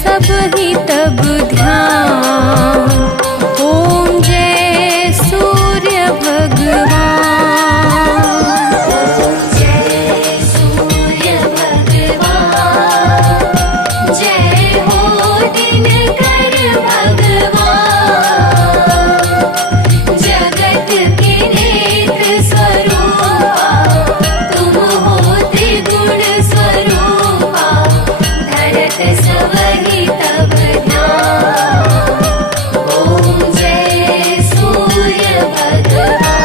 सब ही तब ध्यान। ओम जय सूर्य भगवान। ओम जय सूर्य भगवान। जय हो दिनकर भगवान। जगत के नेत्र स्वरूपा तुम हो त्रिगुण स्वरूपा। धरत सब ही तब ध्यान। ओम जय सूर्य भगवान।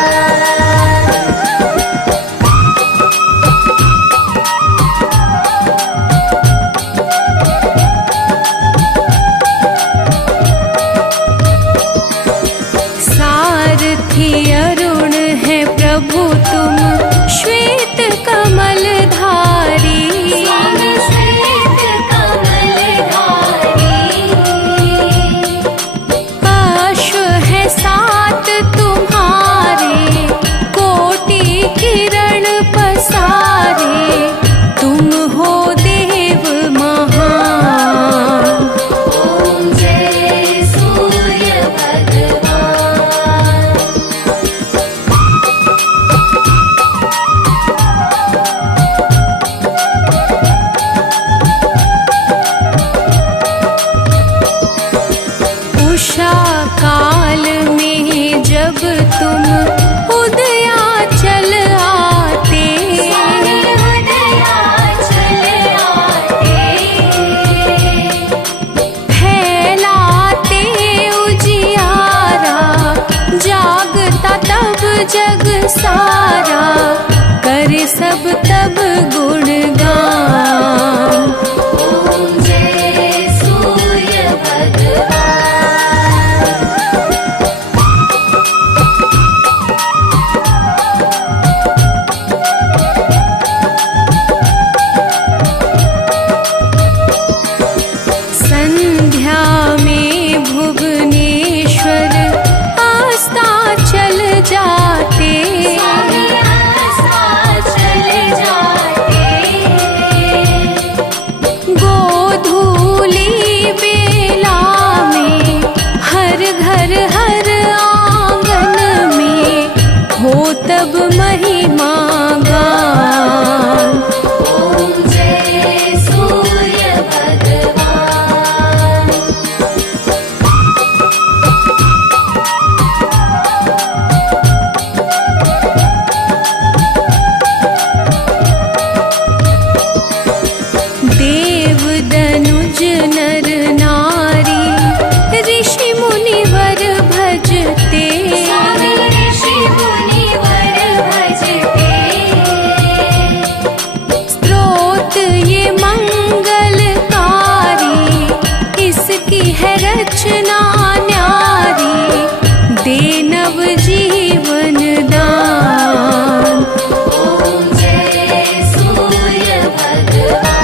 सारथी अरुण है प्रभु तुम श्वेत कमल धारी। श्वेत कमल धारी। अश्व है सात तुम्हारे कोटि किरण पसारे। तुम हो देव महान। ओम जय सूर्य भगवान। उषा काल में जब तुम उदयाचल आते। फैलाते उजियारा जागता तब जग सारा। करे सब तब गुणगान। ओम जय सूर्य भगवान। संध्या में भुवनेश्वर अस्ताचल जाते। गोधूली बेला में हर घर हर आंगन में हो तब महिमा गान। ओम जय सूर्य भगवान। देव दनुज नर नारी ऋषि मुनिवर भजते। ऋषि मुनिवर भजते। स्तोत्र ये मंगलकारी इसकी है रचना न्यारी। दे नव जीवन दान। ओम जय सूर्य भगवान।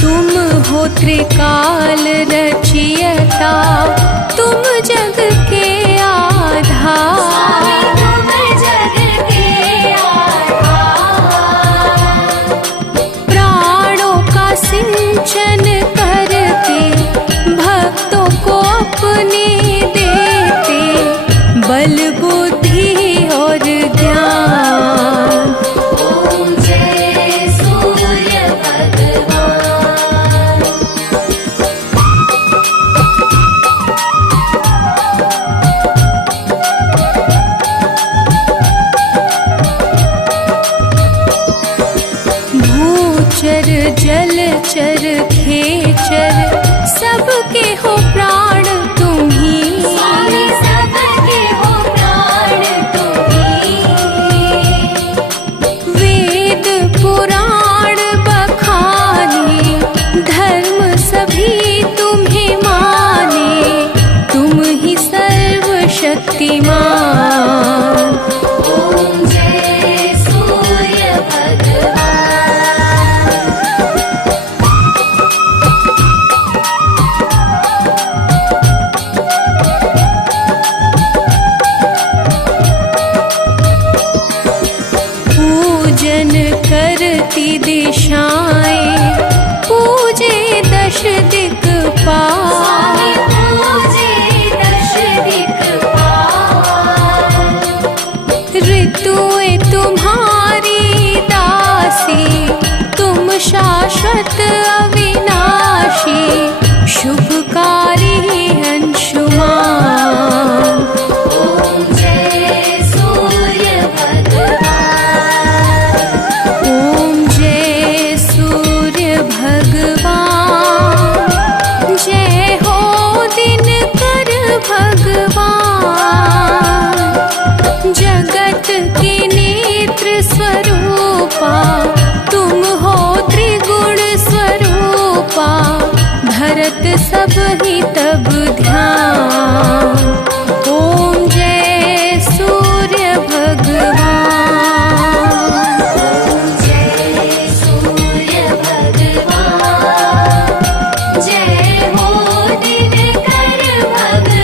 तुम हो त्रिकाल रचियता तुम जग के आधार। तुम जग के आधार। प्राणों का सिंचन करके भक्तों को अपने देते। बल बुद्धि और ज्ञान। ओम जय सूर्य भगवान। भूचर जलचर खेचर सबके हो प्राण तुम ही। सबके हो प्राण तुम ही। वेद पुराण बखाने धर्म सभी तुम्हें माने। तुम ही सर्वशक्तिमान। ओम जय सूर्य भगवान। दिशाएं पूजे दश दिक्पाल। ऋतुएं तुम्हारी दासी, तुम शाश्वत अविनाशी, शुभकारी अंशुमान। ओम जय सूर्य भगवान, ओम जय सूर्य भगवान, जय हो दिनकर भगवान। जगत के नेत्र स्वरूपा, तुम हो त्रिगुण स्वरूपा, धरत सब ही तब ध्यान। ओम जय सूर्य भगवान, ओम जय सूर्य भगवान, जय हो दिनकर भगवान।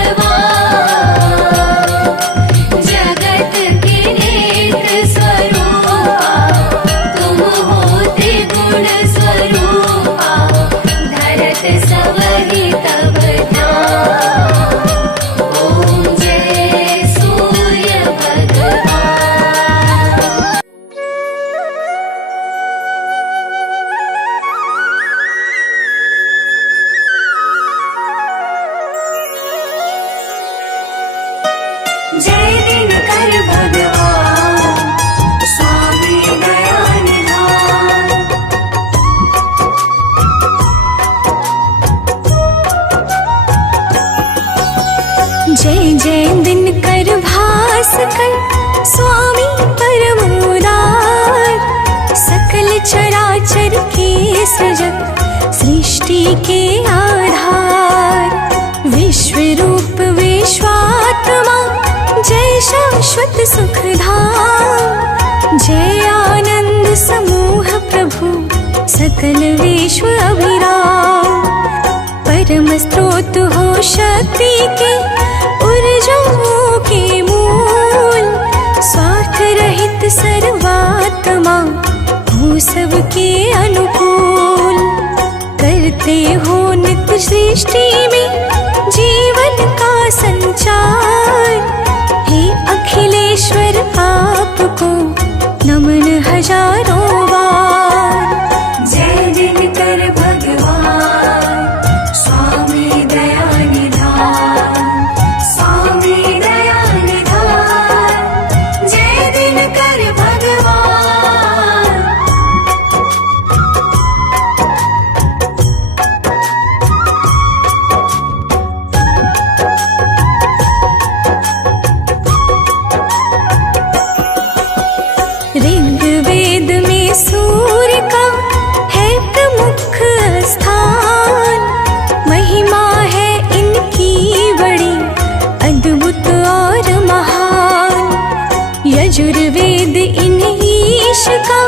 जगत के नेत्र स्वरूपा, तुम हो त्रिगुण स्वरूपा, धरत सब ही तब ध्यान। ओम जय सूर्य भगवान। जय दिनकर भगवान, स्वामी दया निधान। जय जय दिनकर भास्कर, स्वामी परम उदार। सकल चराचर के सृजक, सृष्टि के आधार। विश्व रूप विश्वात्मा, जय शाश्वत सुखधाम। जय आनंद समूह प्रभु, सकल विश्व अभिराम। परम स्रोत हो शक्ति के, ऊर्जाओं के मूल। स्वार्थ रहित सर्वात्मा, हो सबके अनुकूल। करते हो नित्य सृष्टि में, जीवन का संचार। हे अखिलेश्वर आपको, नमन हजारों बार। जय दिनकर भगवान, स्वामी दया निधान। स्वामी दया निधान, जय दिनकर भगवान। ऋग्वेद में सूर्य का है प्रमुख स्थान। महिमा है इनकी बड़ी अद्भुत और महान। यजुर्वेद इन ईश का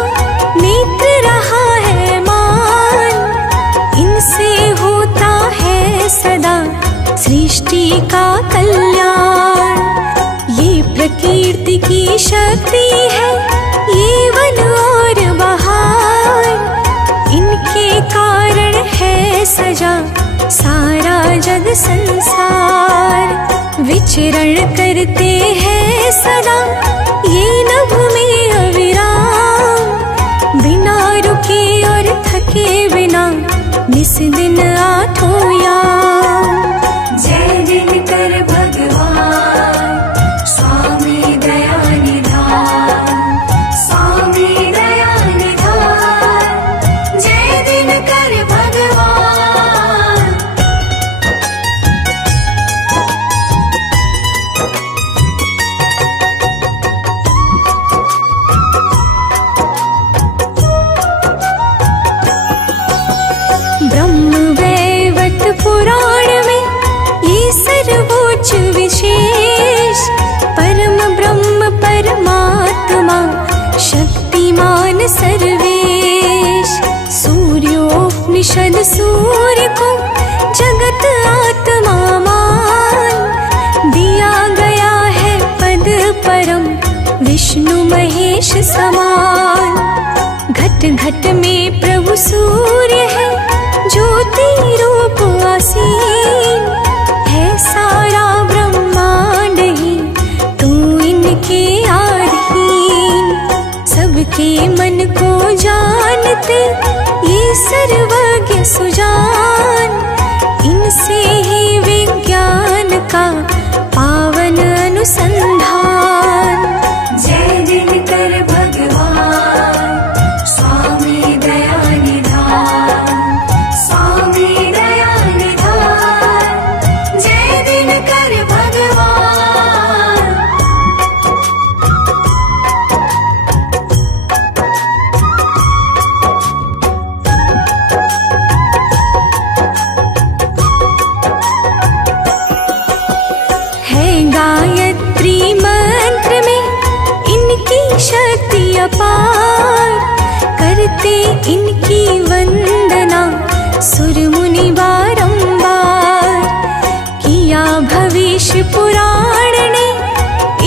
नेत्र रहा है मान। इनसे होता है सदा सृष्टि का कल्याण। ये प्रकृति की शक्ति है, ये वन और बहार। इनके कारण है सजा सारा जग संसार। विचरण करते हैं सदा ये नभ में अविराम। बिना रुके और थके बिना, निस दिन आठों याम। जय दिनकर भगवान, स्वामी दया निधान। स्वामी दया निधान, जय दिनकर भगवान। ब्रह्मवैवर्त पुराण में ये सर्वोच्च विशेष। परम ब्रह्म परमात्मा, शक्तिमान सर्वेश। सूर्योपनिषद सूर्य को जगत आत्मा मान। दिया गया है पद परम, विष्णु महेश समान। घट घट में प्रभु सूर्य है, ज्योति रूप आसीन है सारा ब्रह्मांड ही, तू इनके अधीन। सबके मन को जानते ये सर्वज्ञ सुजान, इनसे ही विज्ञान का पावन अनुसंधान। जय दिनकर भगवान स्वामी दया निधान, स्वामी दया निधान, जय दिनकर भगवान। है गायत्री मंत्र में इनकी शक्ति अपार, करते इनकी वंदना सुर मुनि बारंबार। किया भविष्य पुराण ने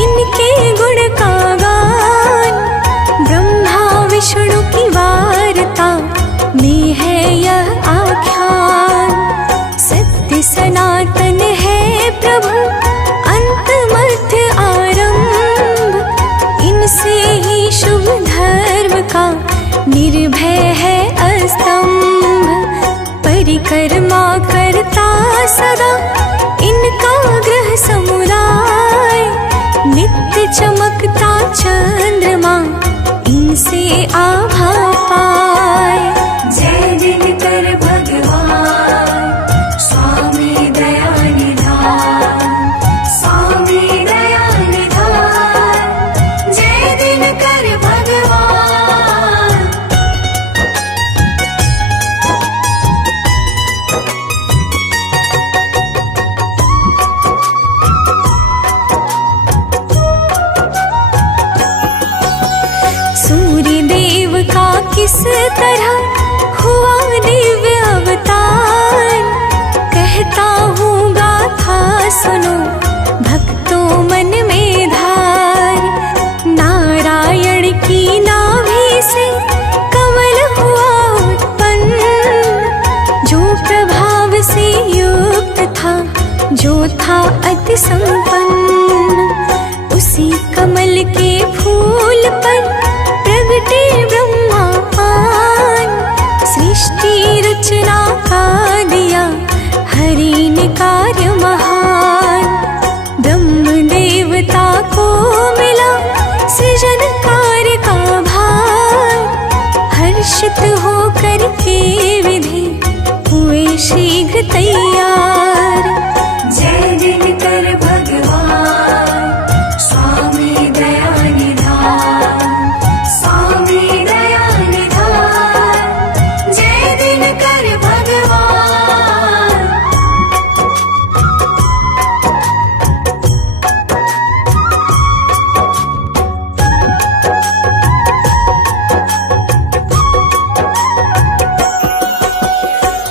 इनके गुण का गान, ब्रह्मा विष्णु की वार्ता में है यह आख्यान। सत्य सनातन है प्रभु अंत मध्य आरंभ, इनसे ही शुभ धर्म का निर्भय है अस्तंभ। परिक्रमा करता सदा इनका ग्रह समुदाय, नित्य चमकता चंद्रमा इनसे आभा पाए। जय दिनकर भगवान स्वामी दया निधान, स्वामी दया निधान, जय दिनकर भगवान। सूर्य देव का किस तरह हुआ दिव्य अवतार, कहता हूँ गाथा सुनो भक्तों मन में धार। नारायण की नाभि से कमल हुआ उत्पन्न, जो प्रभाव से युक्त था, जो था अति संपन्न। उसी कमल के फूल पर प्रगटे ब्रह्मा पान, सृष्टि रचना का दिया हरि ने कार्य महान। ब्रह्म देवता को मिला सृजन कार्य का भार, हर्षित होकर के विधि हुए शीघ्र तैयार। जय दिनकर भगवान स्वामी दया निधान, स्वामी दया निधान, जय दिनकर भगवान।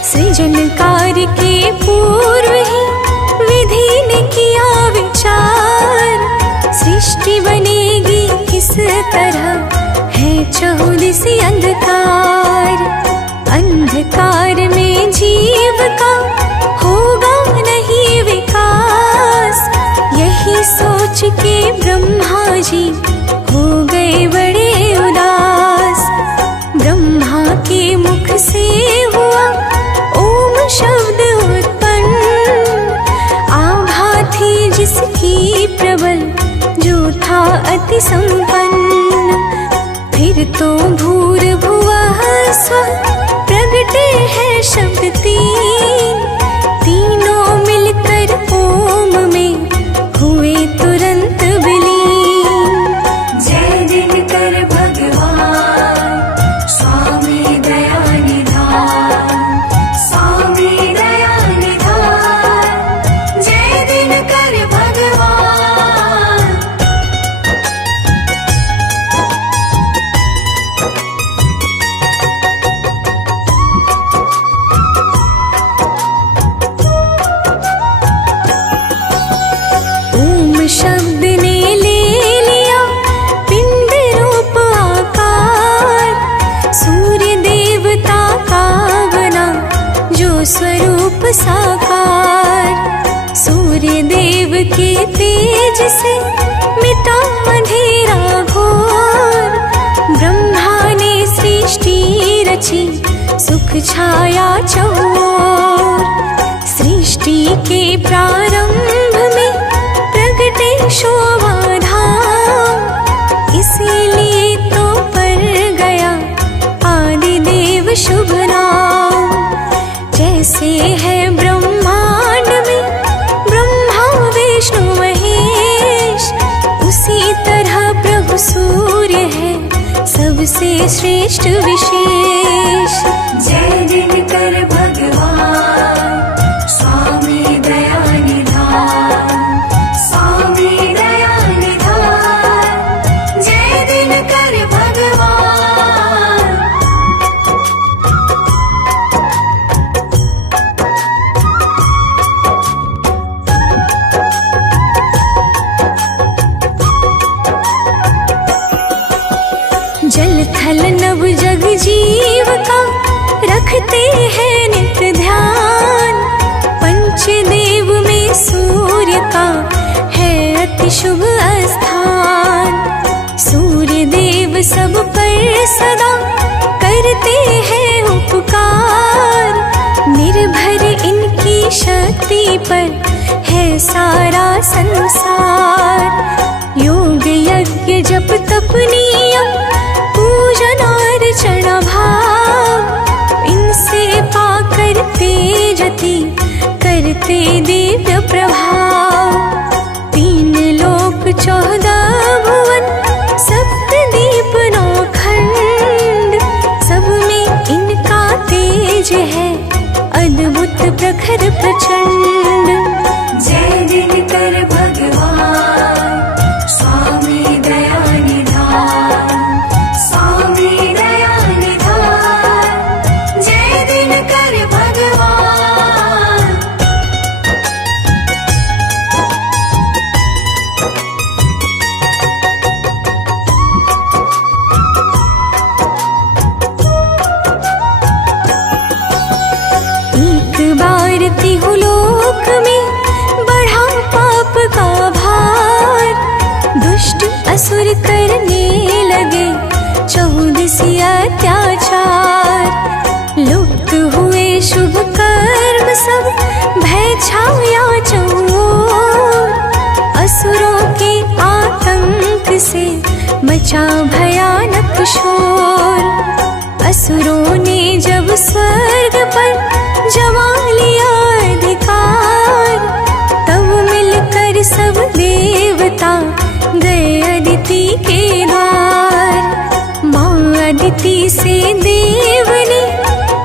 सृजन कार्य के पूर्व ही विधि ने किया विचार, सृष्टि बनेगी किस तरह है चहुदिसी अंधकार। अंधकार में जीव का होगा नहीं विकास, यही सोच के ब्रह्मा जी हो गए बड़े उदास। ब्रह्मा के मुख से हुआ ओम शब्द उत्पन्न, आभा थी जिसकी प्रबल, जो था अति संपन्न। फिर तो भूर्भुवः स्वः प्रगटे हैं शब्द तीन, तीनों मिलकर ओम में हुए तुरंत विलीन। जय दिनकर भगवान स्वामी दया निधान, स्वामी दया निधान, जय दिनकर भगवान। स्वरूप साकार। सूर्य देव के तेज से मिटा अंधेरा घोर। ब्रह्मा ने सृष्टि रची सुख छाया चौर। सृष्टि के प्रारंभ में प्रगटे शोभा धाम। इसीलिए तो पर गया आदि देव शुभ नाम। जैसे है ब्रह्मांड में ब्रह्मा विष्णु महेश, उसी तरह प्रभु सूर्य है सबसे श्रेष्ठ विशेष। जय दिनकर भगवान स्वामी दया निधान, स्वामी दया निधान। जय दिनकर भगवान। जल थल नभ जग जीव का रखते हैं नित्य ध्यान। पंचदेव में सूर्य का है अति शुभ स्थान। सूर्य देव सब पर सदा करते हैं उपकार। निर्भर इनकी शक्ति पर है सारा संसार। योग यज्ञ जप तप नियम पूजन अर्चना भाव, इनसे पाकर तेजति करते दिव्य प्रभाव। 3 लोक 14 भुवन सप्तद्वीप 9 खंड, सब में इनका तेज है अद्भुत प्रखर प्रचंड। जय दिनकर भगवान स्वामी दया निधान, स्वामी दया निधान। जय दिनकर भगवान। एक बार तिहुलोक में बढ़ा पाप का भार। दुष्ट असुर करने लगे 14 अत्याचार। लुप्त हुए शुभ कर्म सब, भय छाया चौर। असुरों के आतंक से मचा भयानक शोर। असुरों ने जब स्वर्ग पर जमा लिया अधिकार, तब मिलकर सब देवता गए अदिति के द्वार। माँ अदिति से देव ने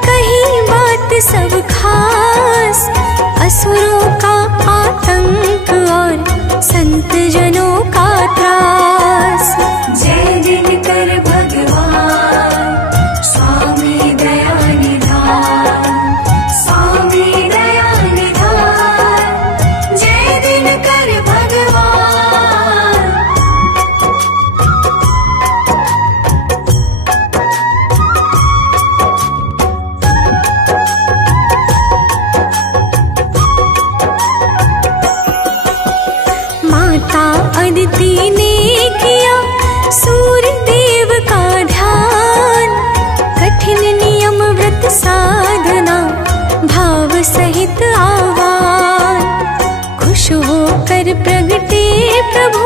कही बात सब खास। असुरों का आतंक और संत जनों का त्रास। जय दिनकर भगवान स्वामी दया निधान, स्वामी दया निधान। जय दिनकर भगवान। माता अदिति ने किया सूर्य देव का ध्यान। कठिन नियम व्रत साधना भाव सहित आह्वान। खुश होकर प्रगटे प्रभु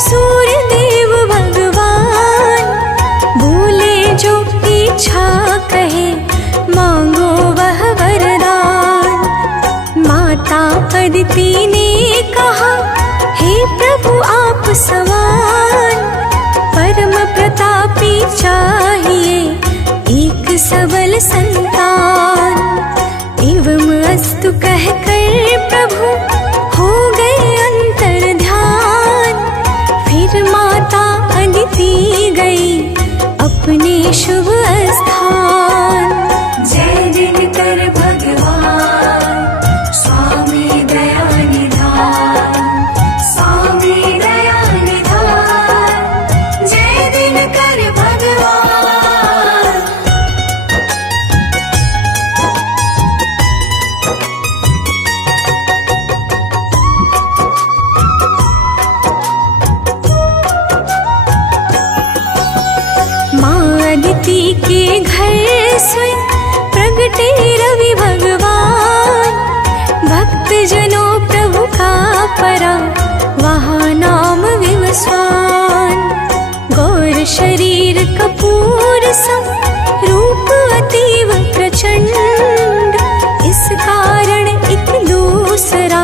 सूर्य देव भगवान। बोले जो इच्छा कहे मांगो वह वरदान। माता अदिति ने कहा हे प्रभु आप समान। परम प्रतापी चाहिए एक सबल संतान। एवं अस्तु कहकर प्रभु हो गए अंतर ध्यान। फिर माता अदिति गई अपने शुभ स्थान। जय दिनकर भगवान स्वामी दया निधान, स्वामी दया निधान। जय दिनकर भगवान। परा वहाँ नाम विवस्वान। गौर शरीर कपूर सम रूप अतीव प्रचंड, इस कारण एक दूसरा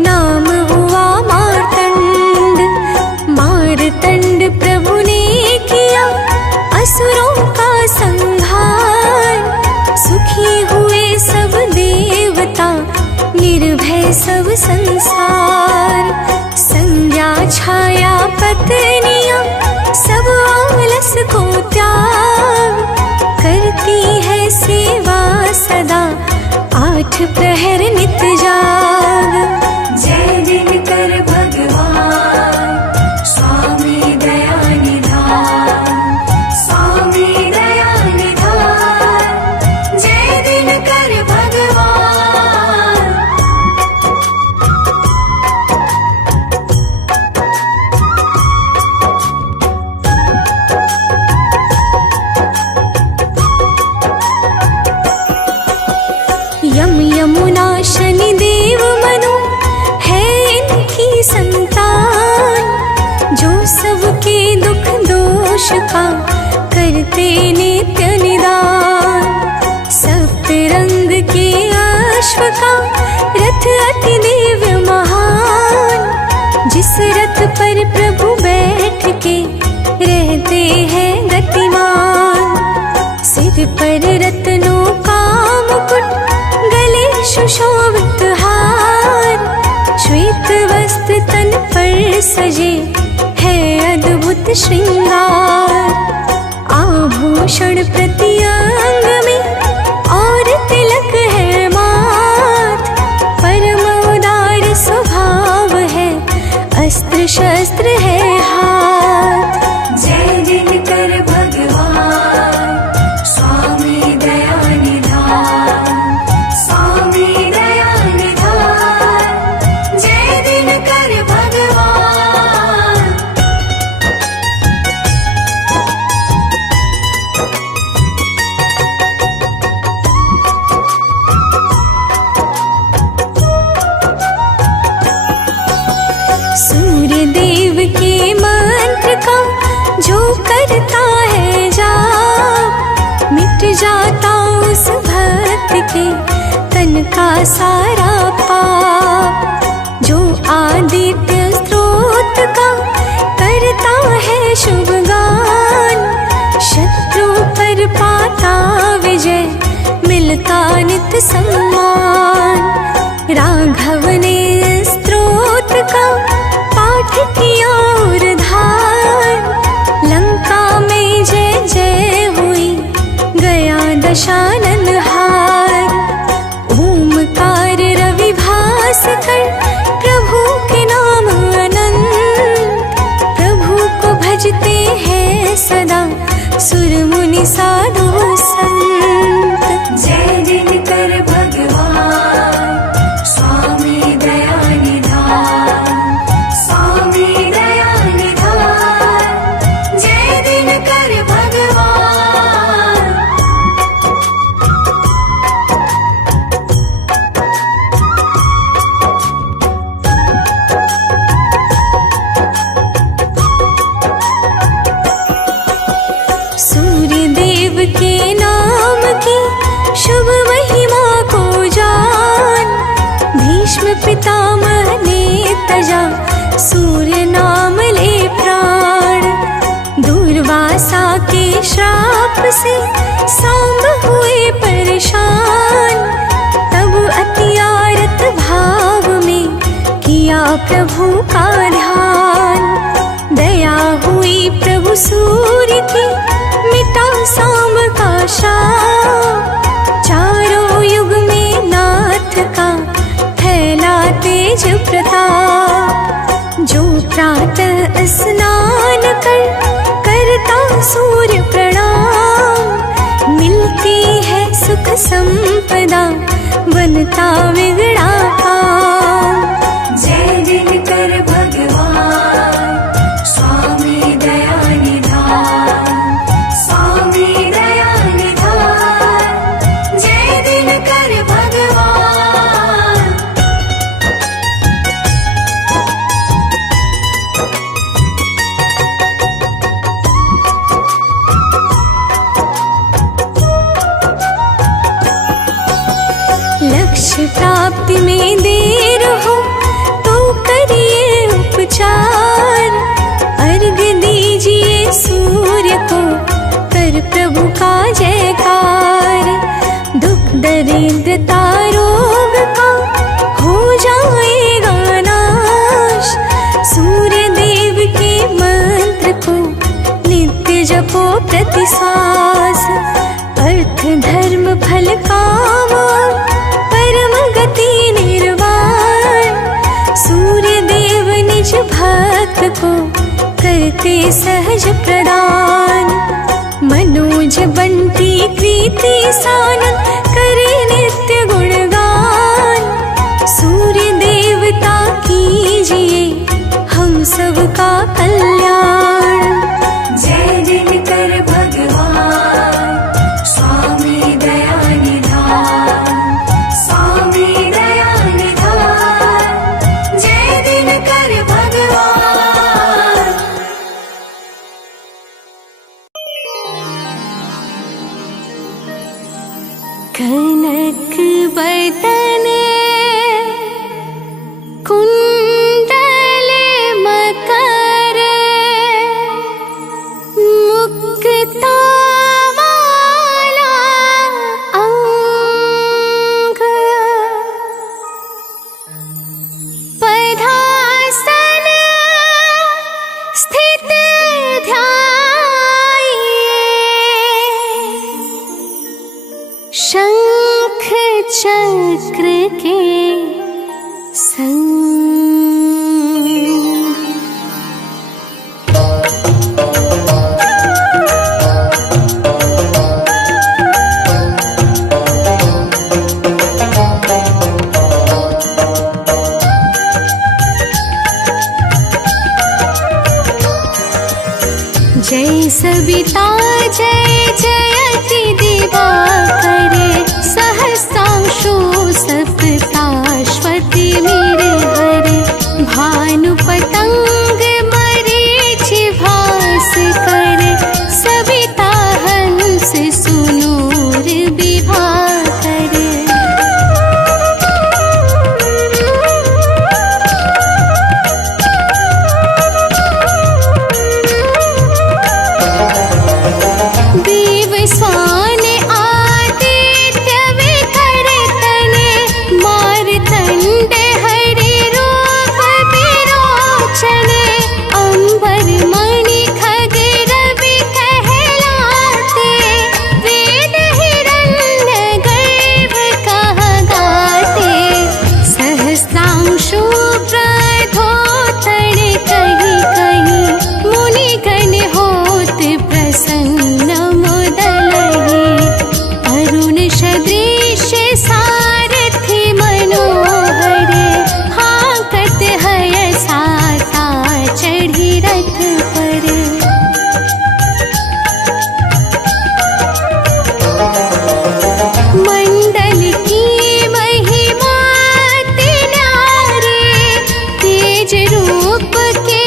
नाम हुआ मार्तंड। मार्तंड प्रभु ने किया असुरों का संहार, सुखी हुए सब देवता निर्भय सब संसार। संज्ञा छाया पत्नियां सब आलस को त्याग, करती है सेवा सदा 8 प्रहर नित जाग। जय दिनकर भगवान स्वामी दया निधान, स्वामी दया निधान, जय दिनकर भगवान। यम यमुना शनि देव मनु है इनकी संतान, जो सबके दुख दोष का करते नित्य निदान। सप्तरंग के अश्व का रथ अति दिव्य महान, जिस रथ पर प्रभु बैठ के रहते हैं गतिमान। सिर पर रत्नों का मुकुट, गले सुशोभित हार, श्वेत वस्त्र तन पर सजे है अद्भुत श्रृंगार। आभूषण प्रति अंग में और तिलक है माथ, परम उदार स्वभाव है अस्त्र शस्त्र है हाथ। जय दिनकर भगवान स्वामी दया निधान, स्वामी दया निधान, जय दिनकर भगवान। सूर्य देव के मंत्र का जो करता है जाप, मिट जाता उस भक्त के तन का सारा पाप। जो आदित्य स्त्रोत का करता है शुभ गान, शत्रु पर पाता विजय मिलता नित सम्मान। राघव ने स्त्रोत का पाठ किया और धार, लंका में जय जय हुई गया दशानन हार। ओमकार रवि भास्कर प्रभु के नाम अनंत, प्रभु को भजते हैं सदा सुर मुनि साधु संत। जय दिनकर भगवान स्वामी दया निधान, स्वामी दया निधान, जय दिनकर भगवान। सूर्य देव के नाम की शुभ महिमा को जान, भीष्म पितामह ने तजा सूर्य नाम ले प्राण। दुर्वासा के श्राप से सांब हुए परेशान, तब अतियारत भाव में किया प्रभु का ध्यान। दया हुई प्रभु सूर्य की, मिटा सांब का शाप, चारों युग में नाथ का फैला तेज प्रताप। जो प्रातः स्नान कर करता सूर्य प्रणाम, मिलती है सुख संपदा बनता बिगड़ा काम। जय दिनकर भगवान स्वामी दया निधान, स्वामी दया निधान, जय दिनकर भगवान। प्राप्ति में देर हो तो करिए उपचार। अर्घ दीजिए सूर्य को, कर प्रभु का जयकार। दुख दरिद्रता रोग का हो जाएगा नाश। सूर्य देव के मंत्र को नित्य जपो प्रति श्वास। अर्थ धर्म फल काम परम गति निर्वाण। सूर्य देव निज भक्त को करते सहज प्रदान। मनोज बंटी कृति सानंद करे नित्य गुणगान। सूर्य देवता कीजिए हम सबका कल्याण। जय दिनकर भगवान स्वामी दया निधान। स्वामी दया निधान। जय दिनकर भगवान। कनक बदन कुंडल मकर मुक्ता वाला अंग। पद्मासन स्थित ध्याये। शंख चक्र के संग। जय सविता जय जयति दिवाकरे। सहस्रांशो सप्ताश्वति मेरे हरे। भानु पतंग मरीचि भास करे। सविता हंस सुनूर विभा करे। देव स्वान आदित्य विकर तने। मारतंड हरि रूप विरोचने। अंबर मणि खग रवि कहलाते। वेद हिरण्य गर्भ कह गाते। सहस्रांशो प्रधोतन कहीं कहीं। मुनिगण होत प्रसन्न मुदलहि। अरुण सदृश सारथि मनोहरे। हाकत हय साता चढ़ी रथ पर। मंडल की महिमा तिनारे। तेज रूप के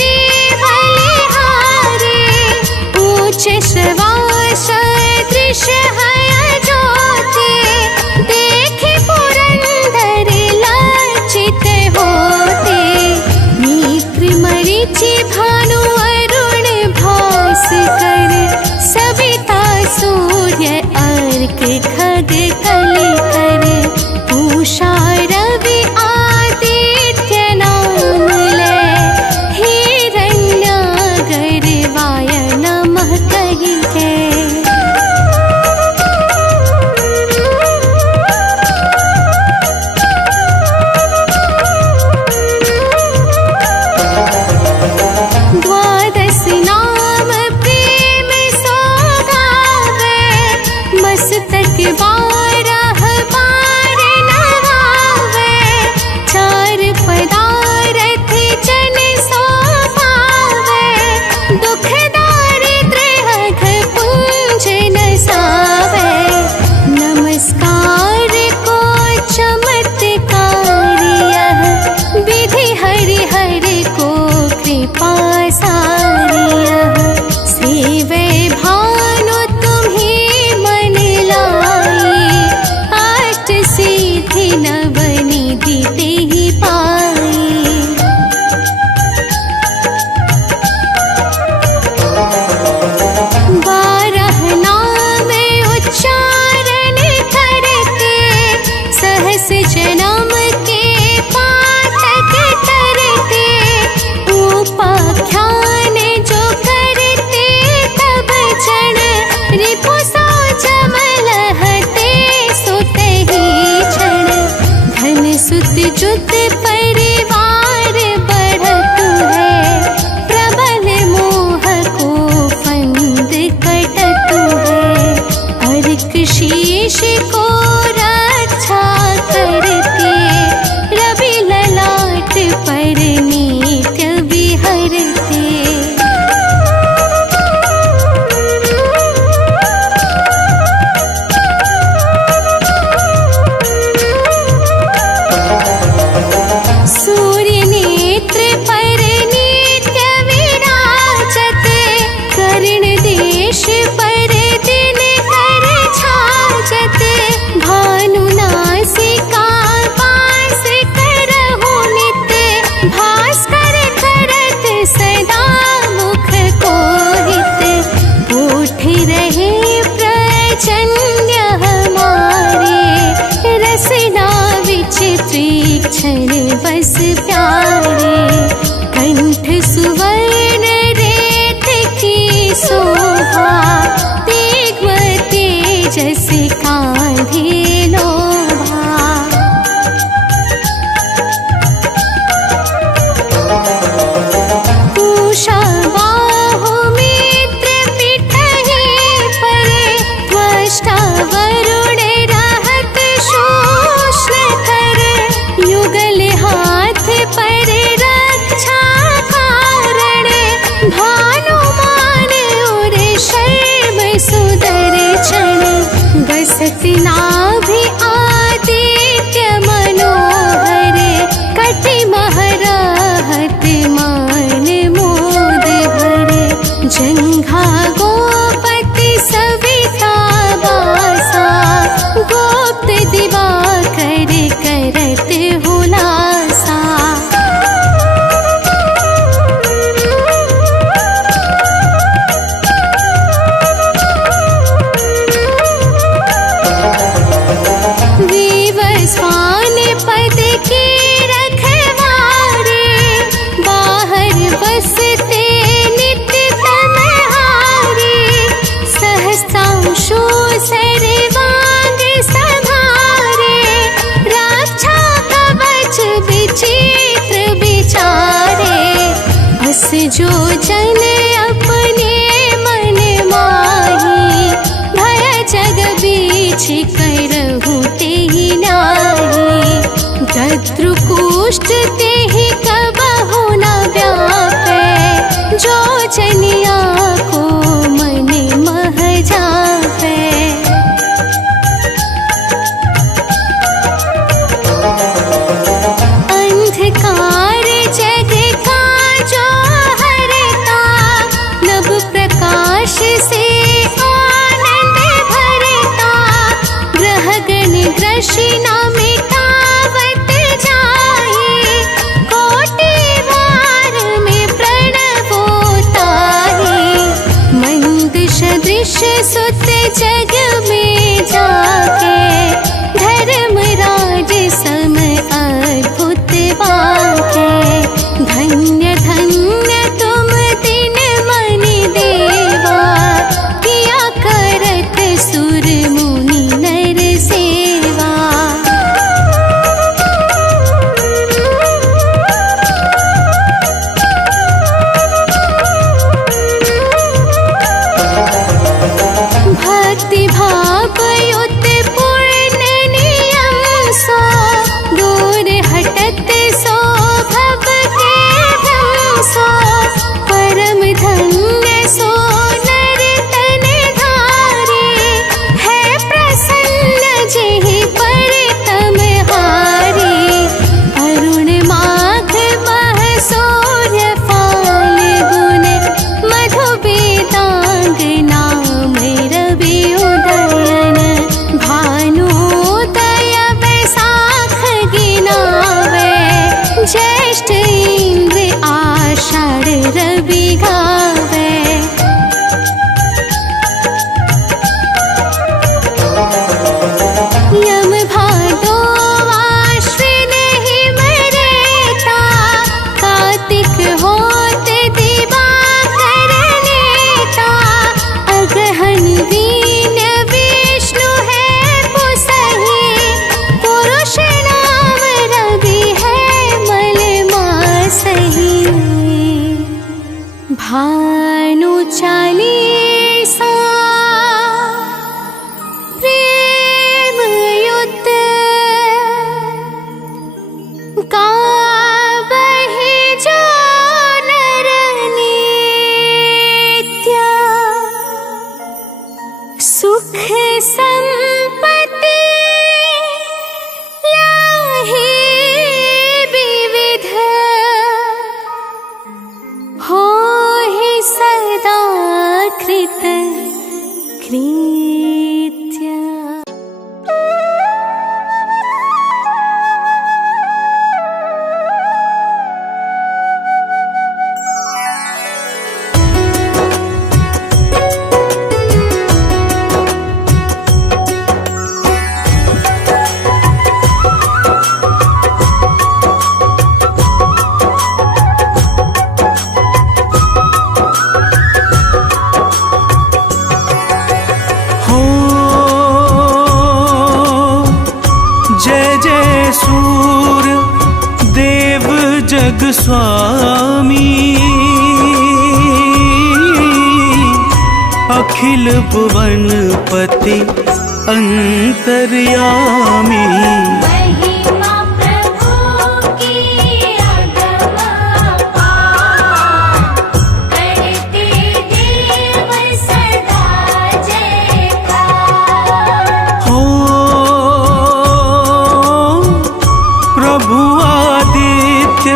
रे बलिहारे। ऊंच श्रवास दृश्य है ज्योति। देखे पुरंदर लज्जित होते। नेत्र मरीचि भानु अरुण भास करे। सविता सूर्य अर्क खग कलि करे। उषा रवि आदित्य नाम ले। हिरण्यागर वाय नमः कहि के। द्वादश नाम प्रेम सो गावे। मस्तक बारह बार नवावे। चार पदारथ जन सो पावे। दुख दारिद्र्य हघ पुंज नसावे। नमस्कार को चमत्कार यह। विधि हरि हरि को कृपा सारियः। सेवे भानु तुम्हीं मन लाई। जुत परिवार बढ़त है, प्रबल मोह को फंद कटत है। अर्क शीश को रक्षा करके, रवि ललाट पर नित्य विहरते। सूर्य नेत्र पर नित्य विराजते, कर्ण देश पर दिन कर छाजते। भानु नासिका पास करहु नित्य, भास्कर करत सदा मुख कोहित। उठ रहे प्रचंड हमारे, रसना विच तीक्ष्ण बस प्यारे। कंठ सुवर्ण रेत की शोभा, दिग्व तेजस कांधे लोभा। पूषा बाहु मित्र पिठहि परे, त्वष्टा वरुण रहत शोषण करे। युगल हाथ पर रक्षा कारण, भानुमान और शर्म सुदर्शन। बसत नाभि आदित्य मनोहर, कटि महरहत मान मोद भरे। जंघा गोपति सविता बासा, गोप्त दिवाकर करत हुलासा। विवस्वान पद के रखवारे, बाहर बसते नित्य तमहारे। सहस्रांशु सर्वांग संभारे, रक्षा कवच विचित्र विचारे। अस जो जन अपने मन माही, भय जग बीच करहु तेहि नाही। दद्रु कुष्ठ तेहि कबहु न व्यापै, जो जनिया को मन मह जापै। अंधकार जग का जो हरता, नभ प्रकाश से आनंद भरता। ग्रह गण ग्रशी न मिटावत जाहि, सूर्य देव जग स्वामी, अखिल भुवन पति अंतर्यामी। महिमा प्रभु की अगम अपार, करते देव सदा जयकार। हो प्रभु आदित्य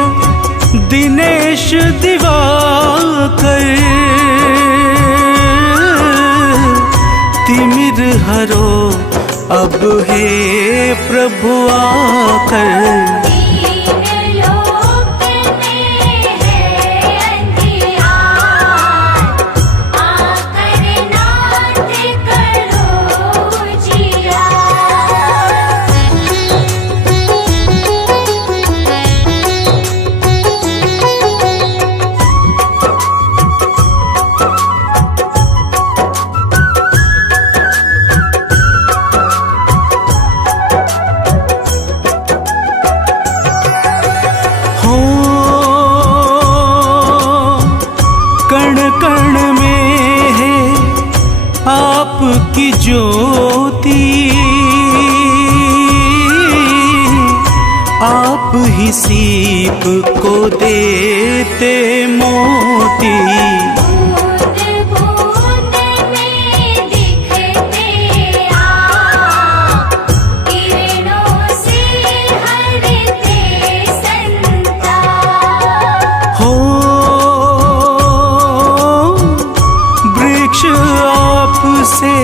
दिनेश दिवाकर, तिमिर हरो अब हे प्रभु आकर। तीन लोक में है अंधियार, आकर नाथ करो हो कण कण में है आपकी ज्योति, आप ही सीप को देते मोती। बूंद बूंद में दिखते आप, किरणों से हरते संताप। हो वृक्ष आपसे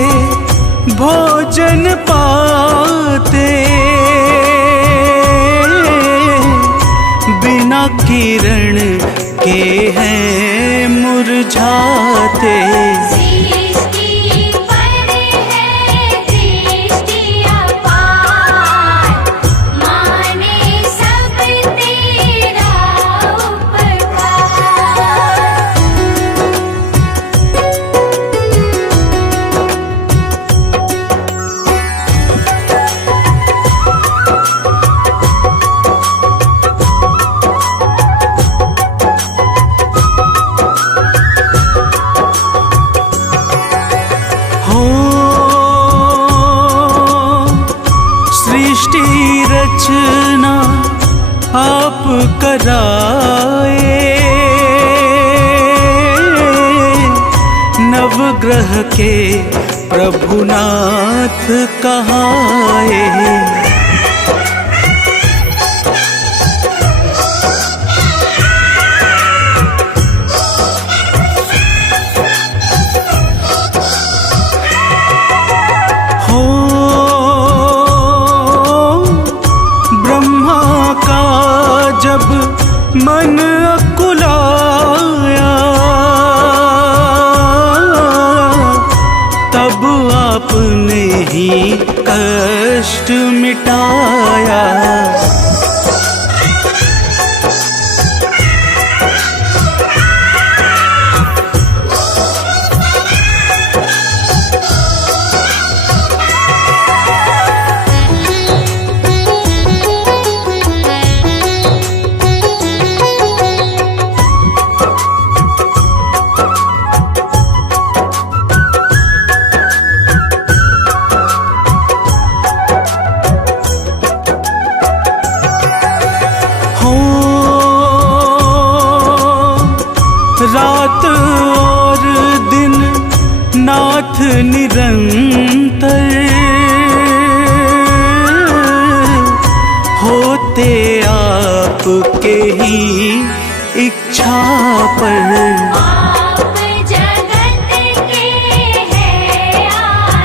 भोजन पाते, बिना किरण के हैं मुरझाते। सृष्टि पर है दृष्टि अपार, माने सब तेरा उपकार। हो सृष्टि रचना आप कराए, नवग्रह के प्रभुनाथ कहाए। हो ब्रह्मा का जब मन अकुलाया, तब आपने ही कष्ट मिटाया। हो रात और दिन नाथ निरंतर, होते आपके ही इच्छा पर। आप जगत के हैं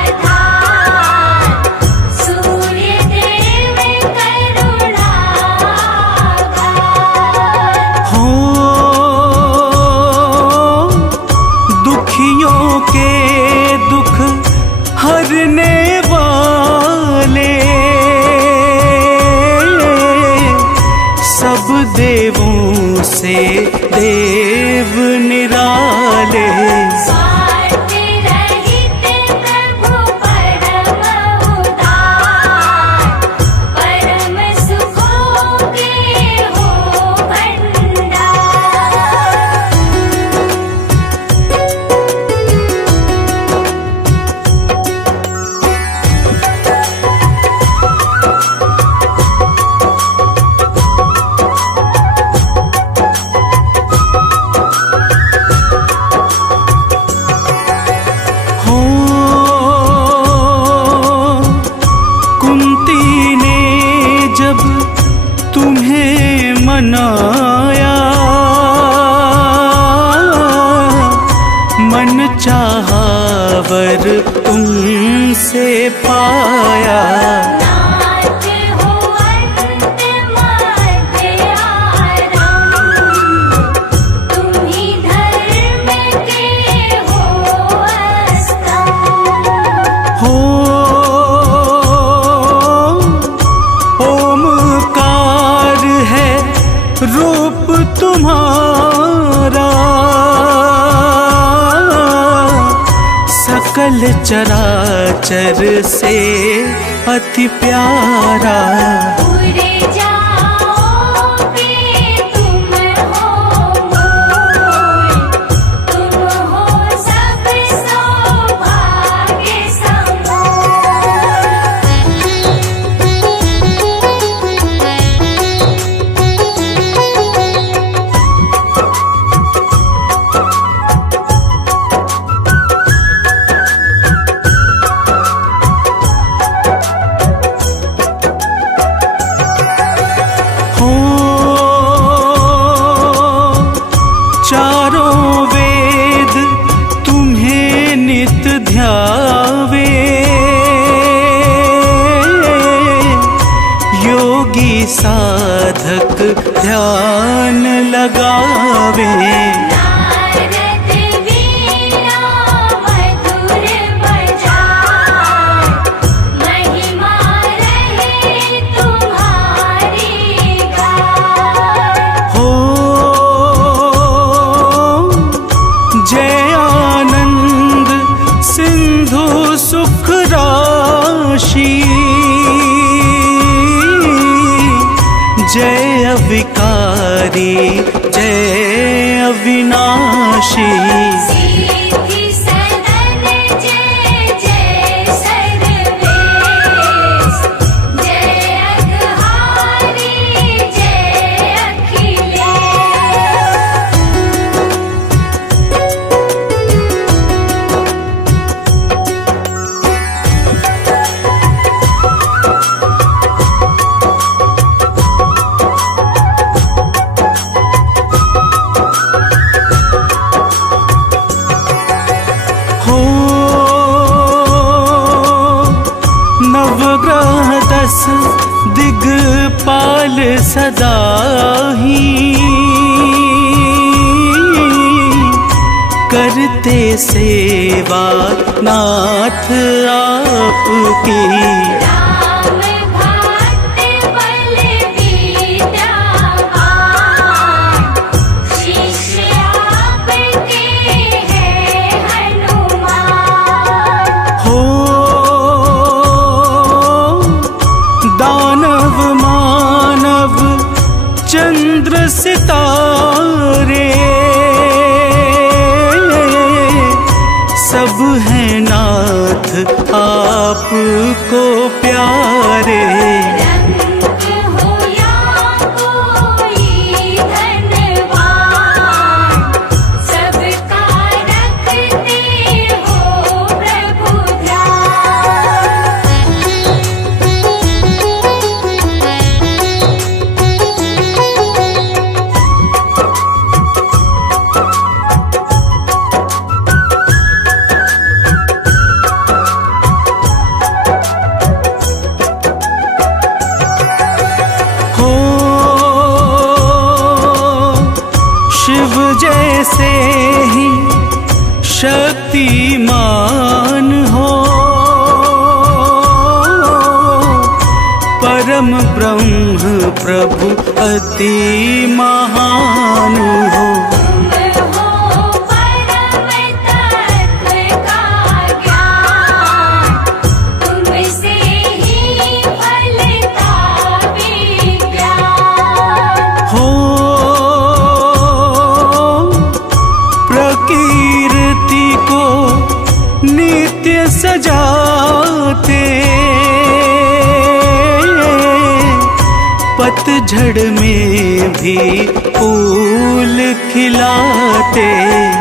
आधार, सूर्य देव करुणागार। हो दुखियों के दुख हरने वाले, सब देवों से देव निराले। स्वार्थ रहित प्रभु परम उदार, परम सुनाया, मन चाहा वर तुमसे पाया। नाथ हो अंत मध्य आरंभ, तुम ही धर्म के हो स्तंभ। हो ओमकार है रूप तुम्हारा, सकल चराचर से अति प्यारा। पूरे जाओगे तुम हो मोर, तुम हो सब सौभाग्य हो चारों वेद तुम्हें नित ध्यावे, योगी साधक ध्यान लगावे। नारद वीणा मधुर बजाए, महिमा रहे तुम्हारी गाय। हो जय आनंद सिंधु सुख राशि, जय अविकारी जय अविनाशी। सिद्धि सदन जय जय सर्वेश, जय अघहारी जय हो नवग्रह 10 दिग्पाल सदा ही, करते सेवा नाथ आपकी। राम भक्त बलवीरवान, शिष्य आपके हैं हनुमान। हो दानव मानव चंद्र सितारे, सब हैं नाथ आपको प्यारे। रंग हो या कोई धनवान, सबका रखते हो प्रभु हो शिव जैसे ही शक्तिमान हो, परम ब्रह्म प्रभु अति महान हो। तुम हो परम तत्व का ज्ञान, तुमसे ही फलता विज्ञान। हो प्रकृति को नित्य सजाते, पतझड़ में भी फूल खिलाते।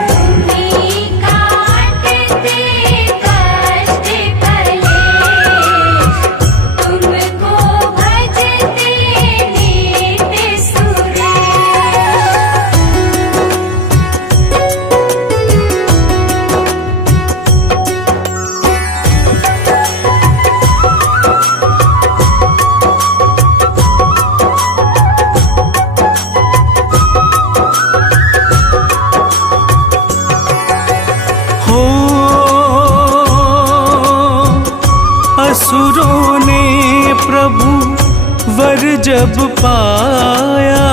तुम्हीं काटते कष्ट कलेश, तुमको भजते नित्य सुरेश। प्रभु वर जब पाया,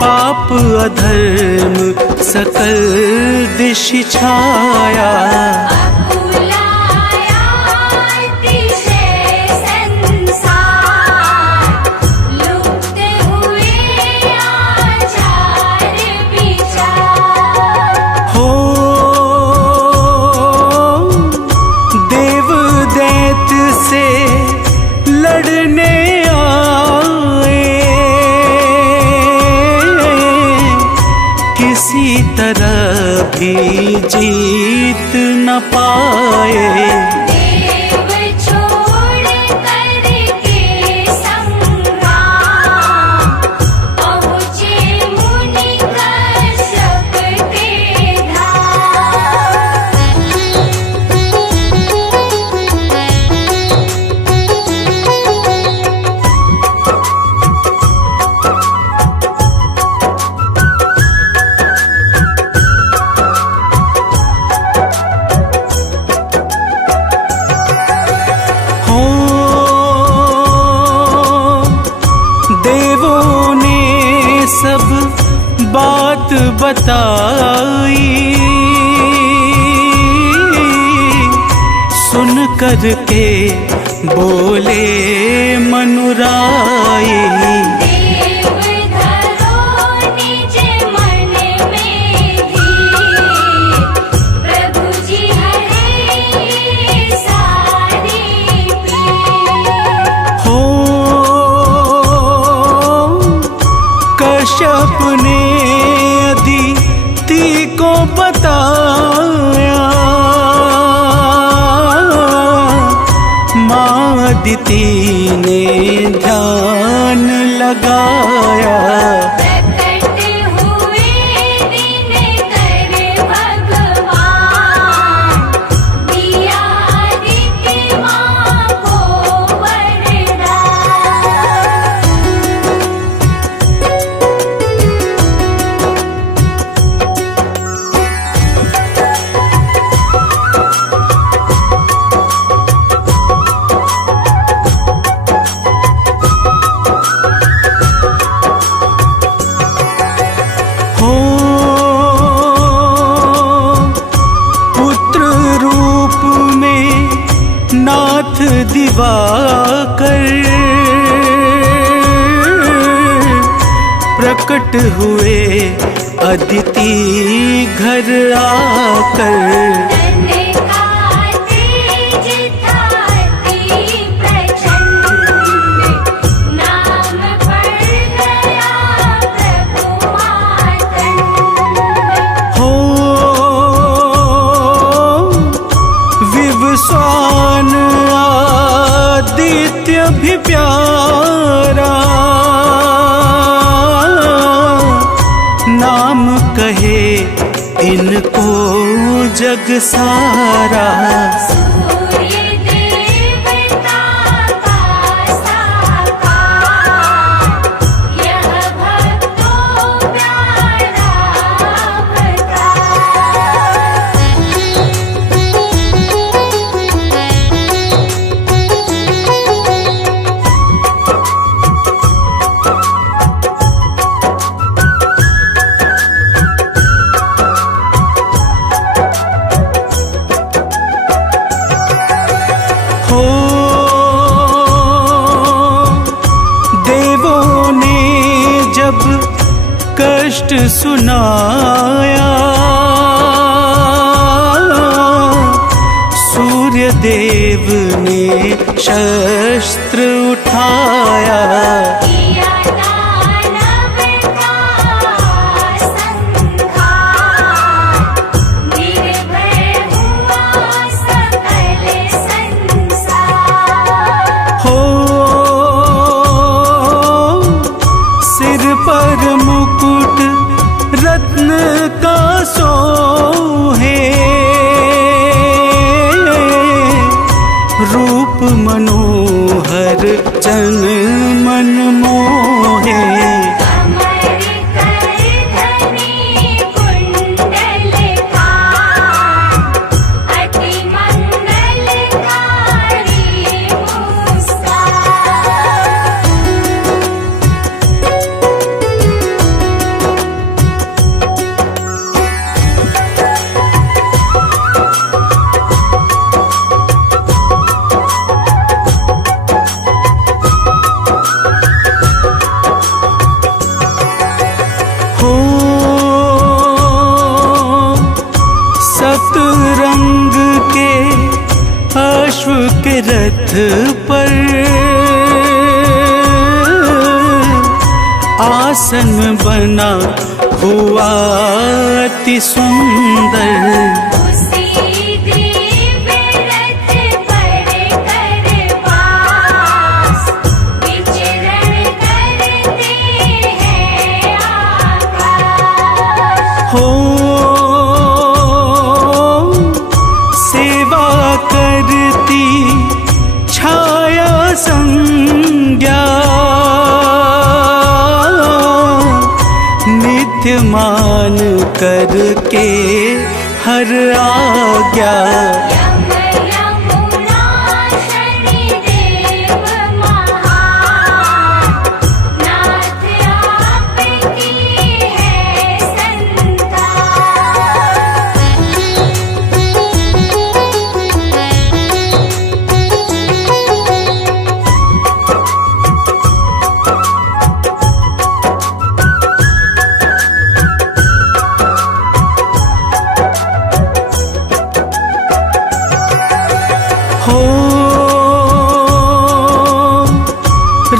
पाप अधर्म सकल दिश छाया। अकुलाया अतिशय संसार, लुप्त हुए आचार विचार। हो देव दैत्य से लड़ने आए, किसी तरह भी जीत न पाए। देव छोड़ करके संग्राम, पहुँचे मुनि कश्यप के धाम। हो देवों ने सब बात बताई, सुन कर के बोले मनुराई। देव धरो निज मन में धीर, प्रभु जी हरे सारी पीर। हो कश्यप ने अदिति को बताया, माँ अदिति ने ध्यान लगाया। प्रकट हुए दिनकर भगवान, दिया आदित्य माँ को वरदान। हो पुत्र रूप में नाथ दिवाकर, प्रकट हुए अदिति घर आकर। तन का तेज था अति प्रचंड, नाम पड़ गया प्रभु मातंड। हो विवस्वान आदित्य भी प्यारा, नाम कहे इनको जग सारा। सूर्य देवता का साकार, यह भक्तों प्यारा अवतार। हो देवों ने जब कष्ट सुनाया, सूर्य देव ने शस्त्र उठाया। किया दानव का संहार, निर्भय हुआ सकल संसार। हो सिर पर मुकुट रत्न का सोहे, रूप मनोहर जन मन मोहे। कमर कर धनी कुंडल कान, अति मंगल के रथ पर आसन बना हुआ अति सुंदर। उसी दिव्य रथ पर कर वास विचरण करते हैं आकाश। हो सेवा करती छाया संज्ञा नित्य मान करके हर आज्ञा। यम यमुना शनिदेव महान नाथ आपकी है हो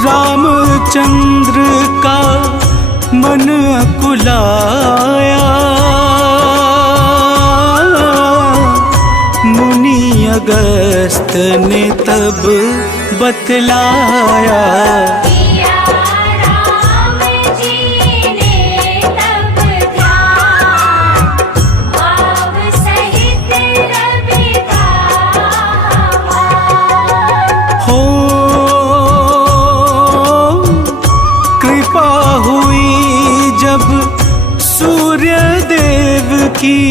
रामचंद्र का मन अकुलाया मुनि अगस्त ने तब बतलाया। किया राम जी ने तब ध्यान भाव सहित रवि का हो कृपा हुई जब सूर्य देव की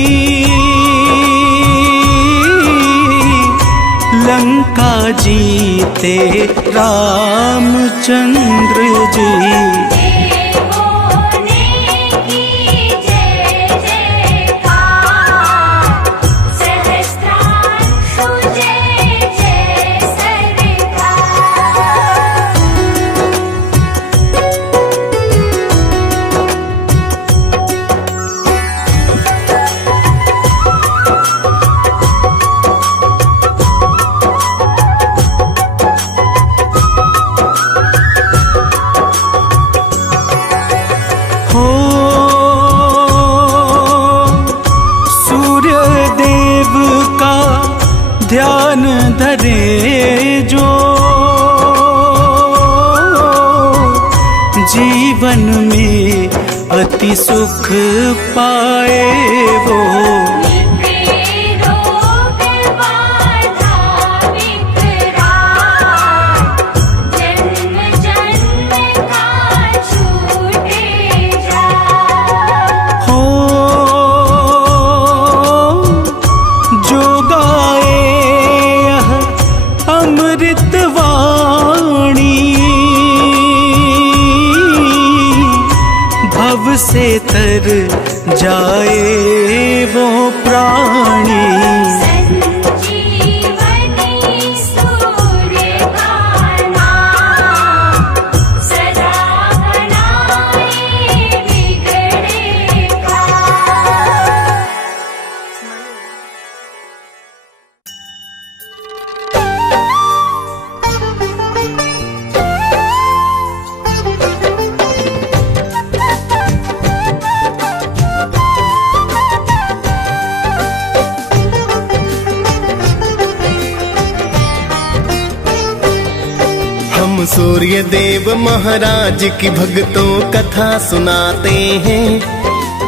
लंका जीते रामचंद्र जी। देवों ने की जय जयकार सहस्त्रांशु जय जय सरकार। हो सूर्य देव का ध्यान धरे जो जीवन में अति सुख पाए वो। नित्य रोग बाधा विकराल जन्म जन्म का छूटे जाए। हो जो गाए यह अमृत वाणी भव से तर जाए वो प्राणी। संजीवनी सूर्य का नाम सदा बनाए बिगड़े का। हम सूर्य देव महाराज की भक्तों कथा सुनाते हैं।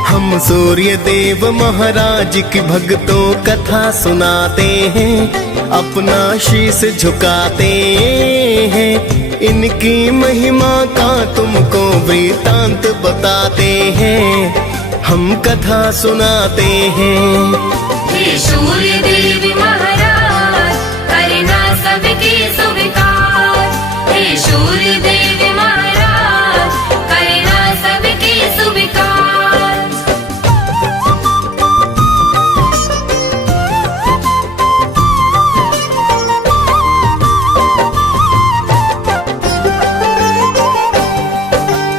हम सूर्य देव महाराज की भक्तों कथा सुनाते हैं। अपना शीश झुकाते हैं। इनकी महिमा का तुमको वृतांत बताते हैं। हम कथा सुनाते हैं। हे सूर्य देव महाराज करना सबकी स्वीकार। हे सूर्य देव महाराज करना सबकी स्वीकार।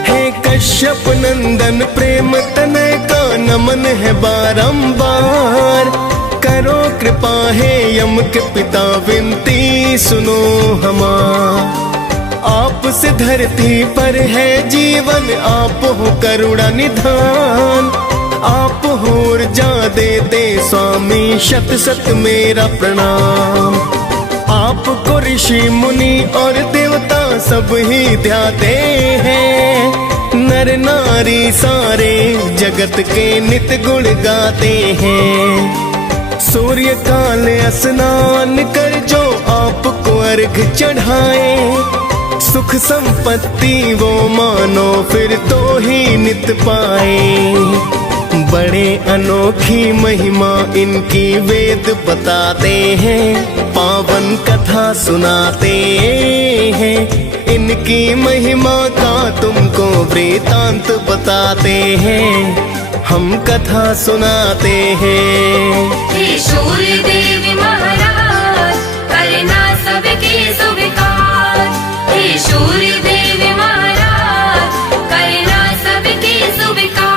हे कश्यप नंदन प्रेम तनय का नमन है बारंबार। करो कृपा है यम के पिता विनती सुनो हमार। आपसे धरती पर है जीवन, आप हो करुणा निधान। आप हो ऊर्जा देते स्वामी, शत शत मेरा प्रणाम। आपको ऋषि मुनि और देवता सब ही ध्याते हैं। नर नारी सारे जगत के नित गुण गाते हैं। सूर्य काल स्नान कर जो आपको अर्घ चढ़ाए, सुख संपत्ति वो मानो फिर तो ही नित पाए। बड़े अनोखी महिमा इनकी वेद बताते हैं, पावन कथा सुनाते हैं। इनकी महिमा का तुमको वृतांत बताते हैं, हम कथा सुनाते हैं। हे सूर्य देव महाराज, करना सबके स्वीकार। हे सूर्य देव महाराज, करना सबके स्वीकार।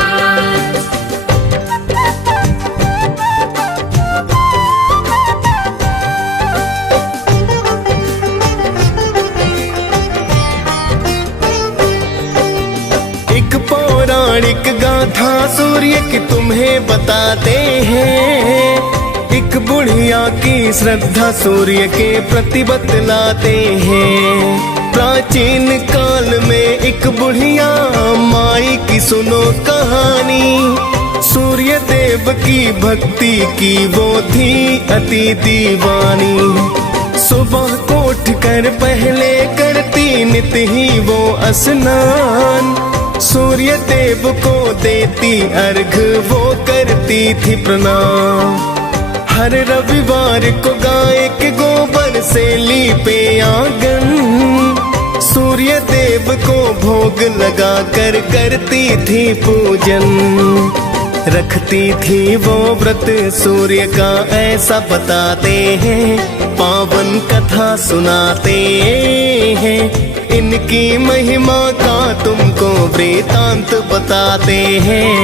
पौराणिक गाथा सूर्य की तुम्हें बताते हैं। एक बुढ़िया की श्रद्धा सूर्य के प्रति बतलाते हैं। प्राचीन काल में एक बुढ़िया माई की सुनो कहानी। सूर्य देव की भक्ति की वो थी अति दीवानी। सुबह को उठकर पहले करती नित ही वो स्नान। सूर्य देव को देती अर्घ वो करती थी प्रणाम। हर रविवार को गाय के गोबर से लीपे आंगन। सूर्य देव को भोग लगा कर करती थी पूजन। रखती थी वो व्रत सूर्य का ऐसा बताते हैं, पावन कथा सुनाते हैं। इनकी महिमा का तुमको वृतांत बताते हैं,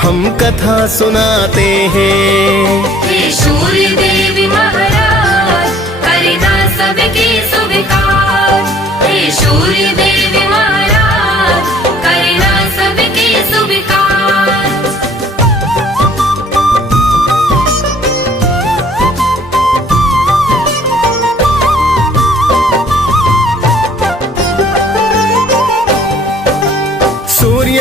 हम कथा सुनाते हैं। हे सूर्य देव महाराज, करना सबके स्वीकार। हे सूर्य देव महाराज, करना सबके स्वीकार।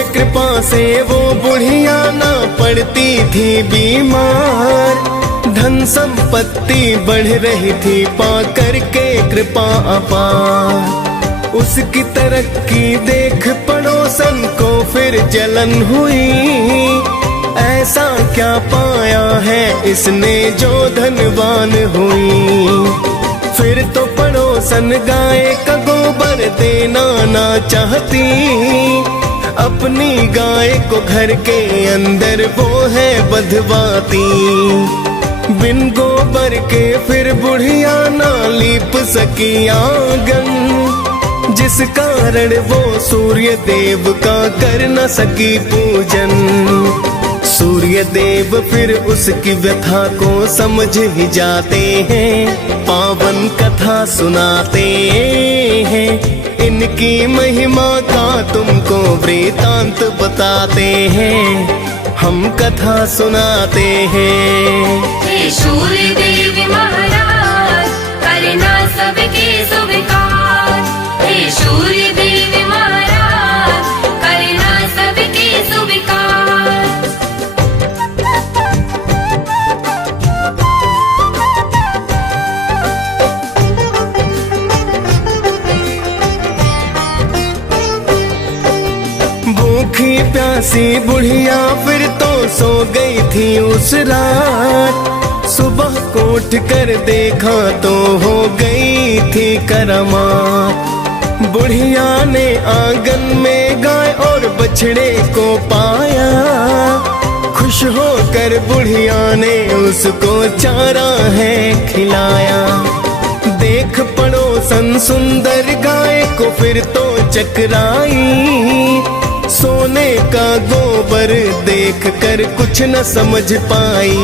कृपा से वो बुढ़िया ना पड़ती थी बीमार। धन संपत्ति बढ़ रही थी पाकर के कृपा अपार। उसकी तरक्की देख पड़ोसन को फिर जलन हुई। ऐसा क्या पाया है इसने जो धनवान हुई। फिर तो पड़ोसन गाय का गोबर देना ना चाहती। अपनी गाय को घर के अंदर वो है बधवाती। बिन गोबर के फिर बुढ़िया ना लीप सकी आंगन। जिस कारण वो सूर्य देव का कर न सकी पूजन। सूर्य देव फिर उसकी व्यथा को समझ ही जाते हैं, पावन कथा सुनाते हैं। इनकी महिमा का तुमको वृतांत बताते हैं, हम कथा सुनाते हैं। हे सूर्य देव महाराज, करना सबके स्वीकार। हे सूर्य देव महाराज, करना सबके स्वीकार। भूखी प्यासी बुढ़िया फिर तो सो गई थी उस रात। सुबह को उठ कर देखा तो हो गई थी करामात। बुढ़िया ने आंगन में गाय और बछड़े को पाया। खुश होकर बुढ़िया ने उसको चारा है खिलाया। देख पड़ोसन सुंदर गाय को फिर तो चकराई। सोने का गोबर देख कर कुछ न समझ पाई।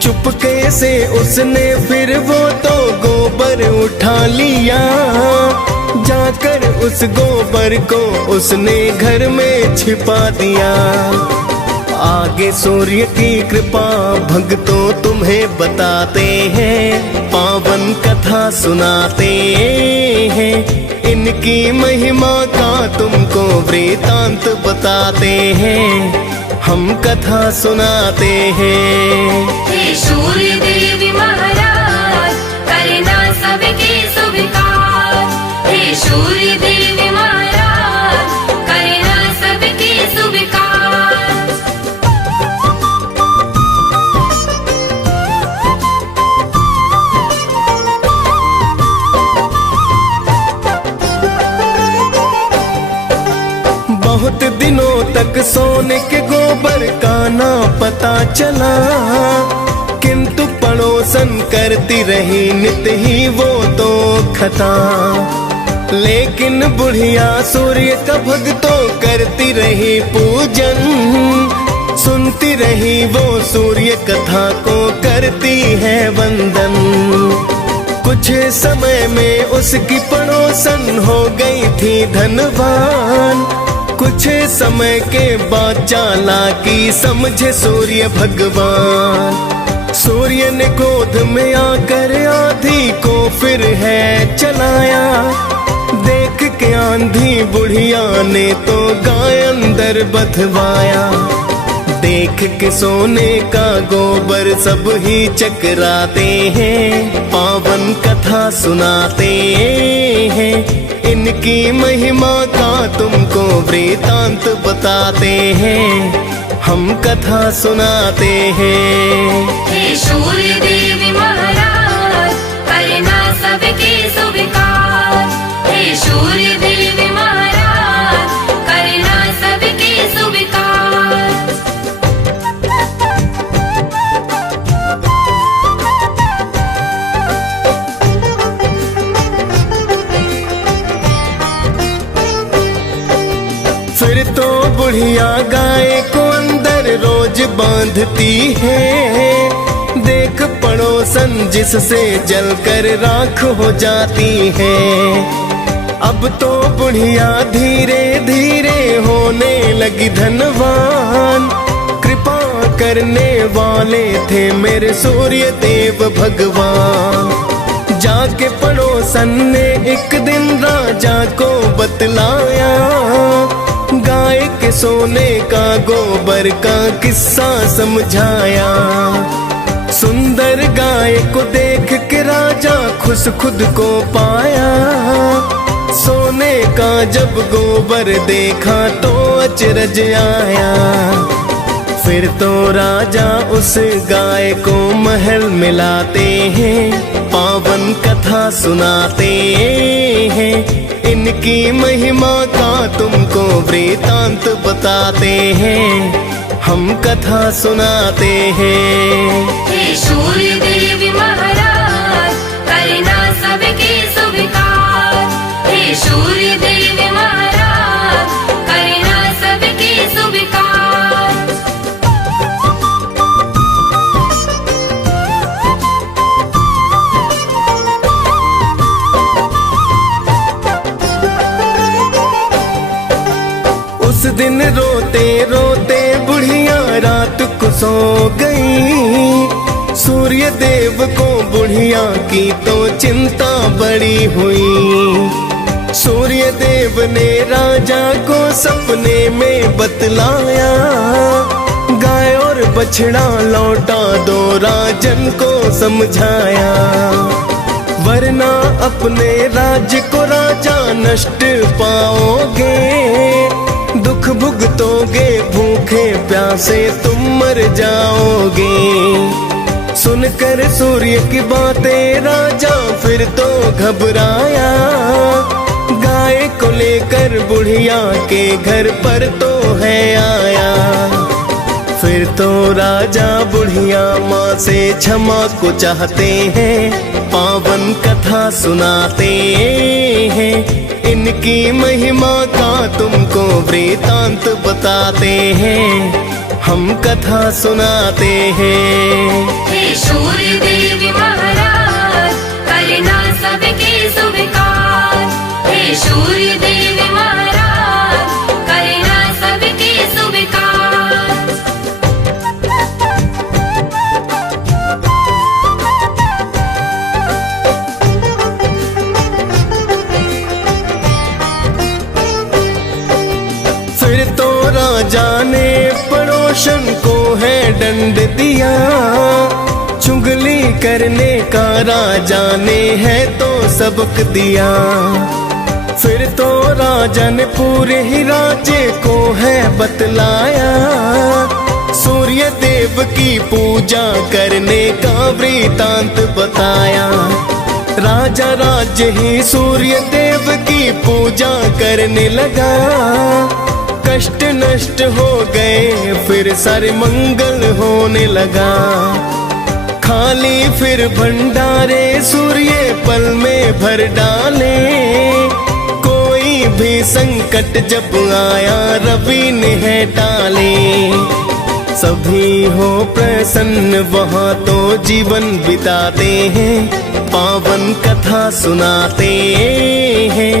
चुपके से उसने फिर वो तो गोबर उठा लिया, जाकर उस गोबर को उसने घर में छिपा दिया। आगे सूर्य की कृपा भक्तों तुम्हें बताते हैं, पावन कथा सुनाते हैं, इनकी महिमा का तुमको वृतांत बताते हैं, हम कथा सुनाते हैं। हे सूर्य देवी महाराज करना सबके स्वीकार, हे सूर्य देवी महाराज करना सबके स्वीकार। बहुत दिनों तक सोने के गोबर का ना पता चला, किंतु पड़ोसन करती रही नित ही वो तो खता। लेकिन बुढ़िया सूर्य का भक्तों करती रही पूजन, सुनती रही वो सूर्य कथा को करती है वंदन। कुछ समय में उसकी पड़ोसन हो गई थी धनवान, कुछ समय के बाद चालाकी समझे सूर्य भगवान। सूर्य ने क्रोध में आकर आंधी को फिर है चलाया, देख के आंधी बुढ़िया ने तो गाय अंदर बधवाया। देख के सोने का गोबर सब ही चकराते हैं, पावन कथा सुनाते हैं, इनकी महिमा का तुमको वृतांत बताते हैं, हम कथा सुनाते हैं। हे सूर्य देवी महाराज करना सबके स्वीकार, हे सूर्य देवी महाराज करना सबके स्वीकार। फिर तो बुढ़िया गाय को अंदर रोज बांधती है, देख पड़ोसन जिससे जलकर राख हो जाती है। अब तो बुढ़िया धीरे धीरे होने लगी धनवान, कृपा करने वाले थे मेरे सूर्य देव भगवान। जाके पड़ोसन ने एक दिन राजा को बतलाया, गाय के सोने का गोबर का किस्सा समझाया। सुंदर गाय को देख के राजा खुश खुद को पाया, सोने का जब गोबर देखा तो अचरज आया। फिर तो राजा उस गाय को महल मिलाते हैं, पावन कथा सुनाते हैं, इनकी महिमा का तुमको वृतांत बताते हैं, हम कथा सुनाते हैं। हे सूर्य देवी महाराज करना सबके स्वीकार, हे सूर्य देवी महाराज करना सबके स्वीकार। उस दिन रोते रोते बुढ़िया रात को सो गई, सूर्य देव को बुढ़िया की तो चिंता बड़ी हुई। सूर्य देव ने राजा को सपने में बतलाया, गाय और बछड़ा लौटा दो राजन को समझाया, वरना अपने राज्य को राजा नष्ट पाओगे, दुख भुगतोगे, भूखे प्यासे तुम मर जाओगे। सुनकर सूर्य की बातें राजा फिर तो घबराया, गाय को लेकर बुढ़िया के घर पर तो है आया। फिर तो राजा बुढ़िया माँ से क्षमा को चाहते हैं, पावन कथा सुनाते हैं, इनकी महिमा का तुमको वृतांत बताते हैं, हम कथा सुनाते हैं। हे सूर्य देव महाराज करना सबके स्वीकार। हे सूर्य देव महाराज करना सबके स्वीकार। फिर तो राजा ने पड़ोसन को है दंड दिया, चुगली करने का राजा ने है तो सबक दिया। फिर तो राजा ने पूरे ही राज्य को है बतलाया, सूर्य देव की पूजा करने का वृतांत बताया। राजा राज्य ही सूर्य देव की पूजा करने लगा, कष्ट नष्ट हो गए फिर सारे मंगल होने लगा। खाली फिर भंडारे सूर्य पल में भर डाले, कोई भी संकट जब आया रवि ने है टाले। सभी हो प्रसन्न वहाँ तो जीवन बिताते हैं, पावन कथा सुनाते हैं।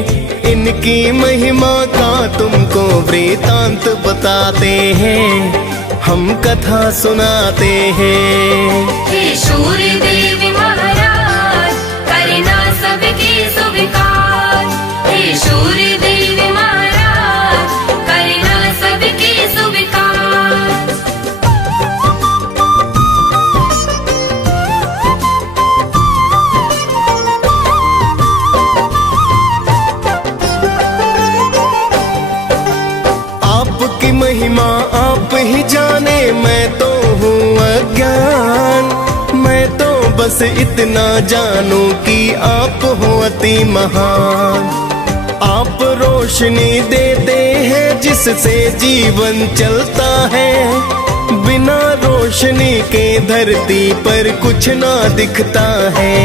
इनकी महिमा का तुमको वृतांत बताते हैं, हम कथा सुनाते हैं। हे सूर्य देव महाराज करना सबके स्वीकार। हे सूर्य देव महाराज करना सबके स्वीकार। आपकी महिमा आप ही जाने, मैं तो हूँ अज्ञान। मैं तो बस इतना जानूं कि आप हो अति महान। आप रोशनी देते हैं जिससे जीवन चलता है, बिना रोशनी के धरती पर कुछ ना दिखता है।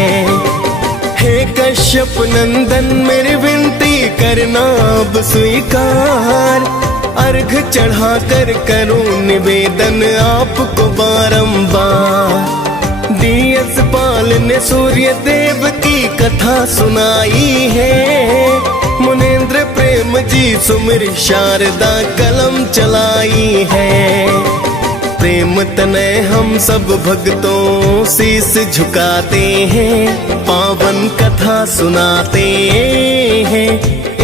हे कश्यप नंदन मेरी विनती करना अब स्वीकार, अर्घ चढ़ा कर करूं निवेदन आपको बारंबार। डीएस पाल ने सूर्य देव की कथा सुनाई है, मुनेन्द्र प्रेम जी सुमिर शारदा कलम चलाई है। प्रेम तनय हम सब भक्तों शीस झुकाते हैं, पावन कथा सुनाते हैं।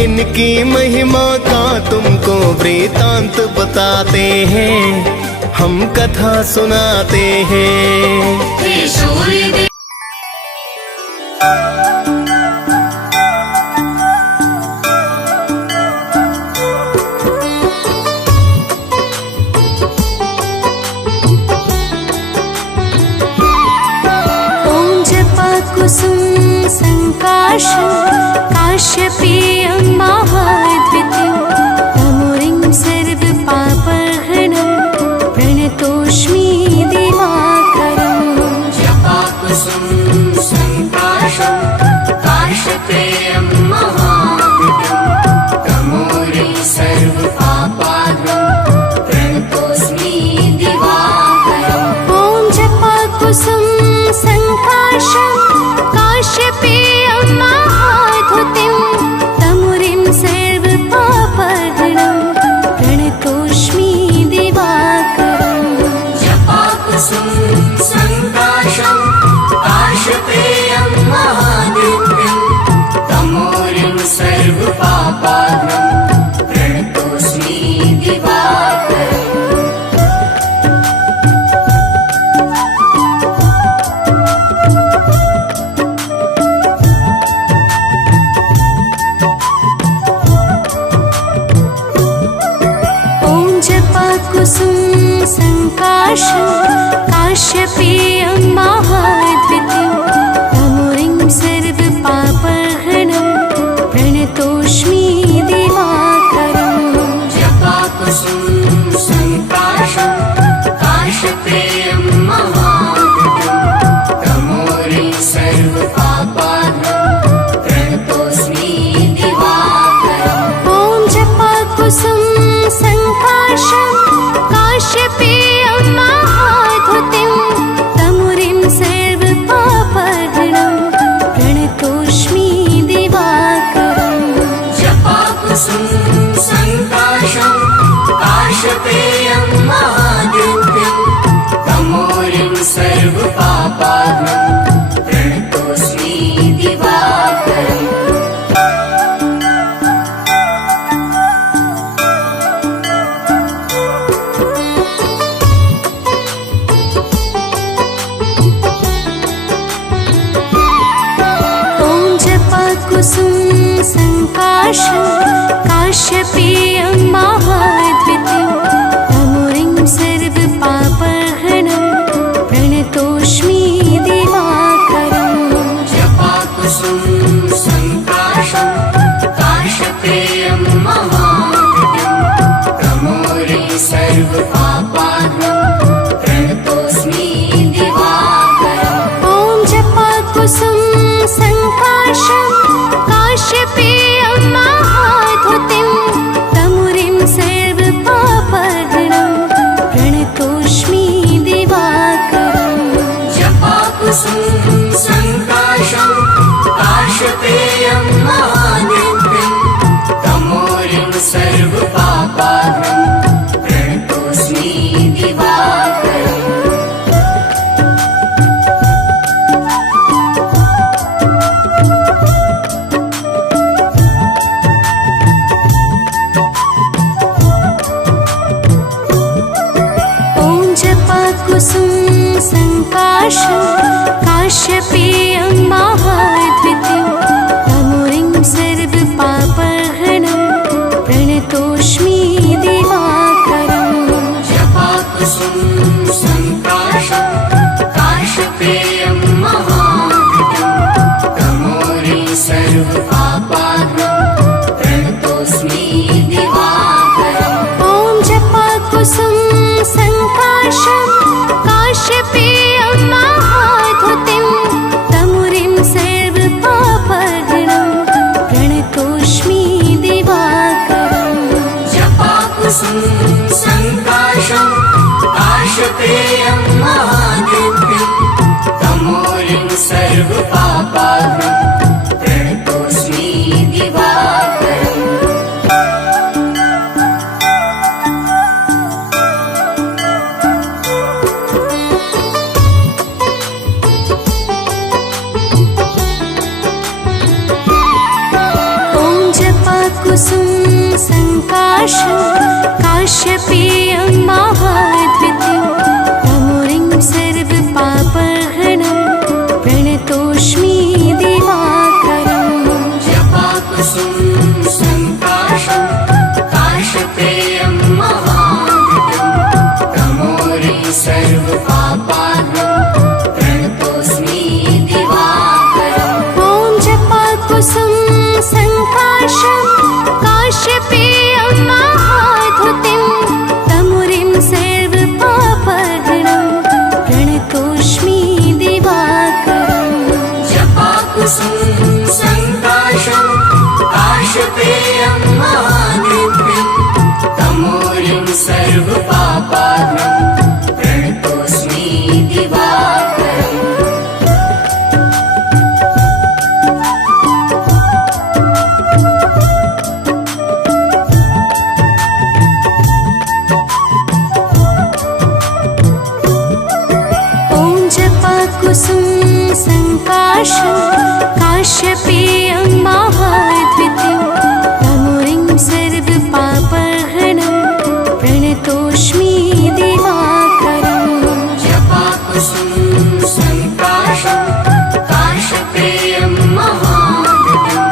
इनकी महिमा का तुमको वृतांत बताते हैं, हम कथा सुनाते हैं। हे सूर्य देव कुसुम संकाशं काश्यपेयं महाद्वितीयं तमोरिं सर्वपापहरणं प्रणतोऽस्मि दिवाकरम्। जपाकुसुम संकाशं काश्यपेयं महाद्वितीयं तमोरिं सर्वपापहरणं प्रणतोऽस्मि दिवाकरम्। ॐ जपाकुसुम संकाशं काश्यपेयं महाद्युतिं तमुरिं सर्वपापहरणं प्रणतोऽस्मि दिवाकरम्। जपाकुसुम संकाशं काश्यपेयं महाद्युतिं तमोरिं सर्वपापहरणं प्रणतोऽस्मि दिवाकरम्। कुसुम संकाशं काश्यपेयं महाद्वितीयं तमोरिं सर्वपापहरणं प्रणतोऽस्मि दिवाकरम्। जपाकुसुम संकाशं काश्यपेयं महाद्युतिं तमोरिं सर्वपापहरणं प्रणतोऽस्मि दिवाकरम्। ॐ जपाकुसुम संकाशं काश्यपेयं जपाकुसुम संकाशं काश्यपेयं महाद्वितीयं तमुरिं सर्वपापहरणं प्रणतोऽस्मि दिवाकरम् जपाकुसुम संकाशं काश्यपेयं महाद्वितीयं तमोरिं सर्वपापहरणं प्रणतोऽस्मि दिवाकरम् ॐ जपाकुसुम संकाशं काश्यपेयं महाद्युतिं तमुरिं सर्वपापहरणं प्रणतोऽस्मि दिवाकरम् जपाकुसुम संकाशं काश्यपेयं महाद्युतिं तमोरिं सर्वपापहरणं प्रणतोऽस्मि दिवाकरम् ॐ जपाकुसुम संकाशं काश्यपेयं महाद्वितीयं तमुरिं सर्वपापहरणं प्रणतोऽस्मि दिवाकरम् जपाकुसुम संकाशं काश्यपेयं महाद्युतिं तमोरिं सर्वपापहरणं प्रणतोऽस्मि दिवाकरम् ॐ जपाकुसुम संकाशं काश्यपेयं महाद्युतिं तमुरिं सर्वपापहरणं प्रणतोऽस्मि दिवाकरम् जपाकुसुम संकाशं काश्यपेयं महाद्युतिं तमोरिं सर्वपापहरणं प्रणतोऽस्मि दिवाकरम् ॐ जपाकुसुम संकाशं काश्यपेयं महाद्वितीयं तमुरिं सर्वपापहरणं प्रणतोऽस्मि दिवाकरम् जपाकुसुम संकाशं काश्यपेयं महाद्युतिं तमोरिं सर्वपापहरणं प्रणतोऽस्मि दिवाकरम् ॐ जपाकुसुम संकाशं काश्यपेयं महाद्युतिं तमुरिं सर्वपापहरणं प्रणतोऽस्मि दिवाकरम् जपाकुसुम संकाशं काश्यपेयं महाद्युतिं तमोरिं सर्वपापहरणं प्रणतोऽस्मि दिवाकरम् ॐ जपाकुसुम संकाशं काश्यपेयं महाद्वितीयं तमुरिं सर्वपापहरणं प्रणतोऽस्मि दिवाकरम् जपाकुसुम संकाशं काश्यपेयं महाद्युतिं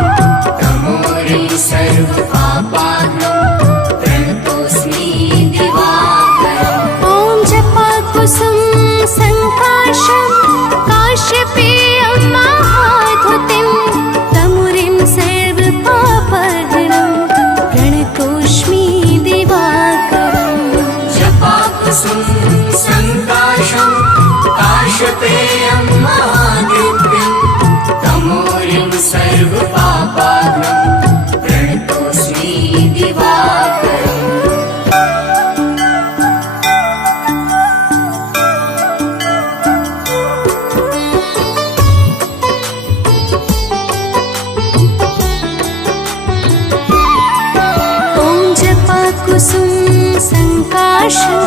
तमोरिं सर्वपापहरणं प्रणतोऽस्मि दिवाकरम् ॐ जपाकुसुम संकाशं काश्यपेयं महाद्युतिं तमुरिं सर्वपापहरणं प्रणतोऽस्मि दिवाकरम् जपाकुसुम संकाशं काश्यपेयं महाद्युतिं तमोरिं सर्वपापहरणं प्रणतोऽस्मि दिवाकरम् ॐ जपाकुसुम संकाशं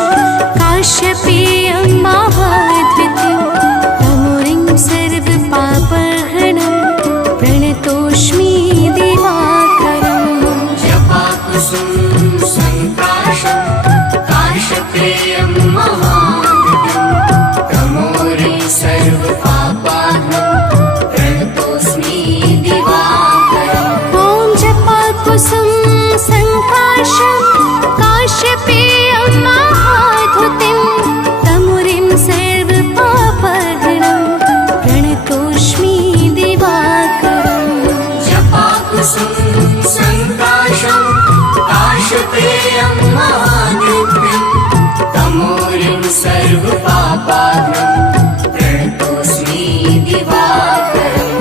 काश्यपेयं महाद्वितीयं तमुरिं सर्वपापहरणं प्रणतोऽस्मि दिवाकरम् जपाकुसुम संकाशं काश्यपेयं महाद्युतिं तमोरिं सर्वपापहरणं प्रणतोऽस्मि दिवाकरम् जपाकुसुम संकाशं काश्यपेयं महाधुतिं तमुरिं सर्वपापहरणं प्रणतोऽस्मि दिवाकरम् जपाकुसुम संकाशं काश्यपेयं महाधुतिं तमोरिं सर्वपापहरणं प्रणतोऽस्मि दिवाकरम्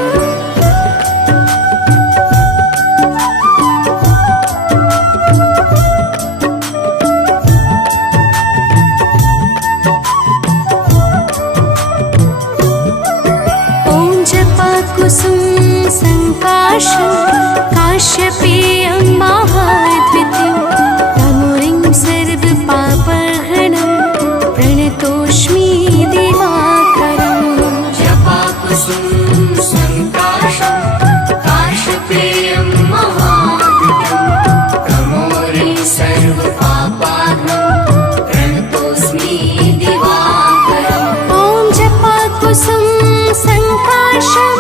ॐ जपाकुसुम संकाशं काश्यपेयं महाद्वितीं तमुरिं सर्वपापहरणं प्रणतोऽस्मि दिवाकरम् जपाकुसुम संकाशं काश्यपेयं महाधुतिं तमोरिं सर्वपापहरणं प्रणतोऽस्मि दिवाकरम् ॐ जपाकुसुम संकाशं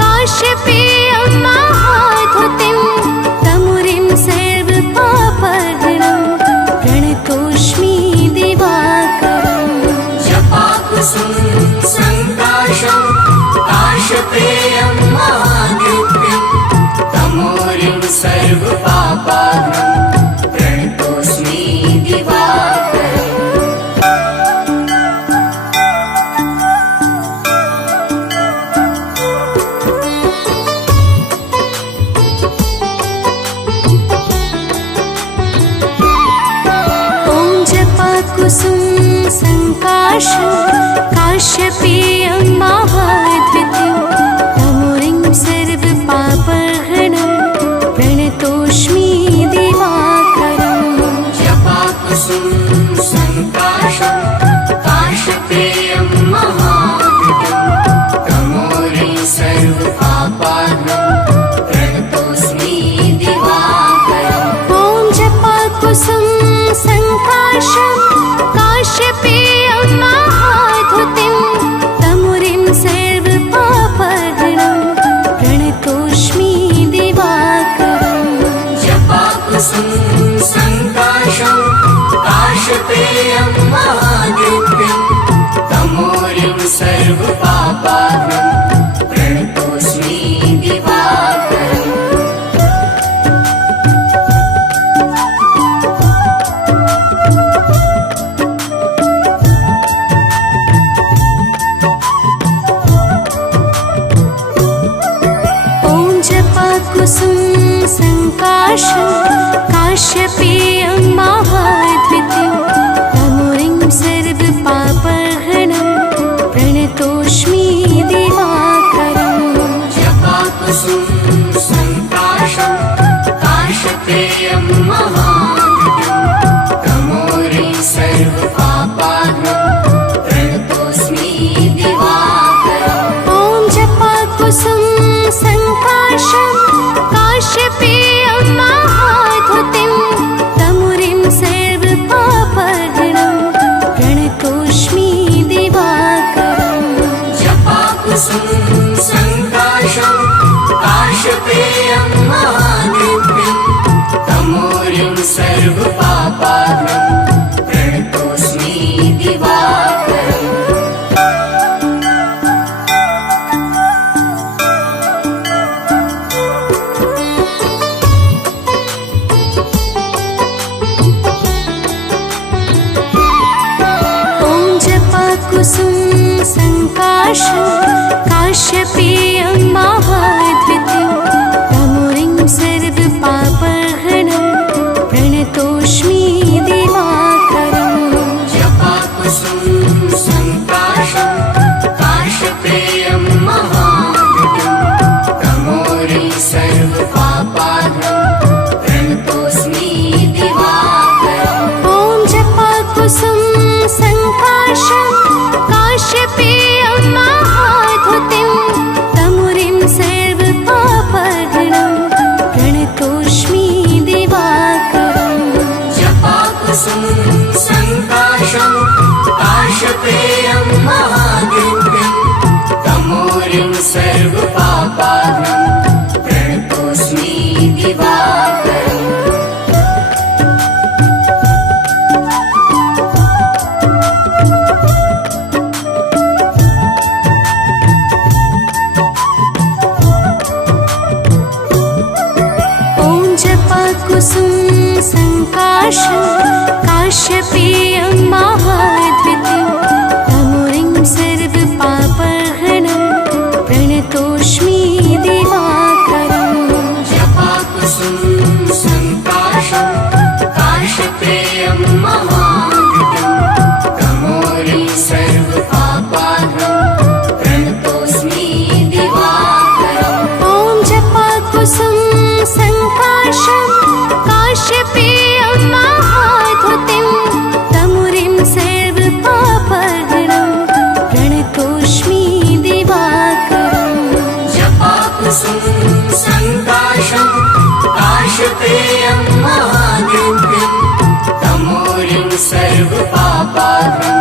काश्यपेयं महाधुतिं तमुरिं सर्वपापहरणं प्रणतोऽस्मि दिवाकरम् जपाकुसुम संकाशं काश्यपेयं महाधुतिं तमोरिं सर्वपापहरणं प्रणतोऽस्मि दिवाकरम् ॐ जपाकुसुम संकाशं काश्यपेयं महाद्वितीं तमुरिं सर्वपापहरणं प्रणतोऽस्मि दिवाकरम् जपाकुसुम संकाशं काश्यपेयं महाधुतिं तमोरिं सर्वपापहरणं प्रणतोऽस्मि दिवाकरम् ॐ जपाकुसुम संकाशं काश्यपेयं महाधुतिं तमुरिं सर्वपापहरणं प्रणतोऽस्मि दिवाकरम् जपाकुसुम संकाशं काश्यपेयं महाधुतिं तमोरिं सर्वपापहरणं प्रणतोऽस्मि दिवाकरम् ॐ जपाकुसुम संकाशं काश्यपेयं महाद्वितीं तमुरिं सर्वपापहरणं प्रणतोऽस्मि दिवाकरम् जपाकुसुम संकाशं काश्यपेयं महाधुतिं तमोरिं सर्वपापहरणं प्रणतोऽस्मि दिवाकरम् ॐ जपाकुसुम संकाशं काश्यपेयं महाधुतिं तमुरिं सर्वपापहरणं प्रणतोऽस्मि दिवाकरम् जपाकुसुम संकाशं काश्यपेयं महाधुतिं तमोरिं सर्वपापहरणं प्रणतोऽस्मि दिवाकरम् ॐ जपाकुसुम संकाशं काश्यपेयं महाद्वितीं तमुरिं सर्वपापहरणं प्रणतोऽस्मि दिवाकरम् जपाकुसुम संकाशं काश्यपेयं महाधुतिं तमोरिं सर्वपापहरणं प्रणतोऽस्मि दिवाकरम् ॐ जपाकुसुम संकाशं काश्यपेयं महाधुतिं दिवाकरम् जपाकुसुम संकाशं काशपेयं महामृतं तमोरिं सर्वपापाहं प्रणतोऽस्मि दिवाकरम् ॐ जपाकुसुम संकाशं काश्यपेयं महाधुतिं तमुरिं सर्वपापहरणं प्रणतोऽस्मि दिवाकरम् जपाकुसुम संकाशं काशपेयं महादिव्यं तमोरिं सर्वपापाहं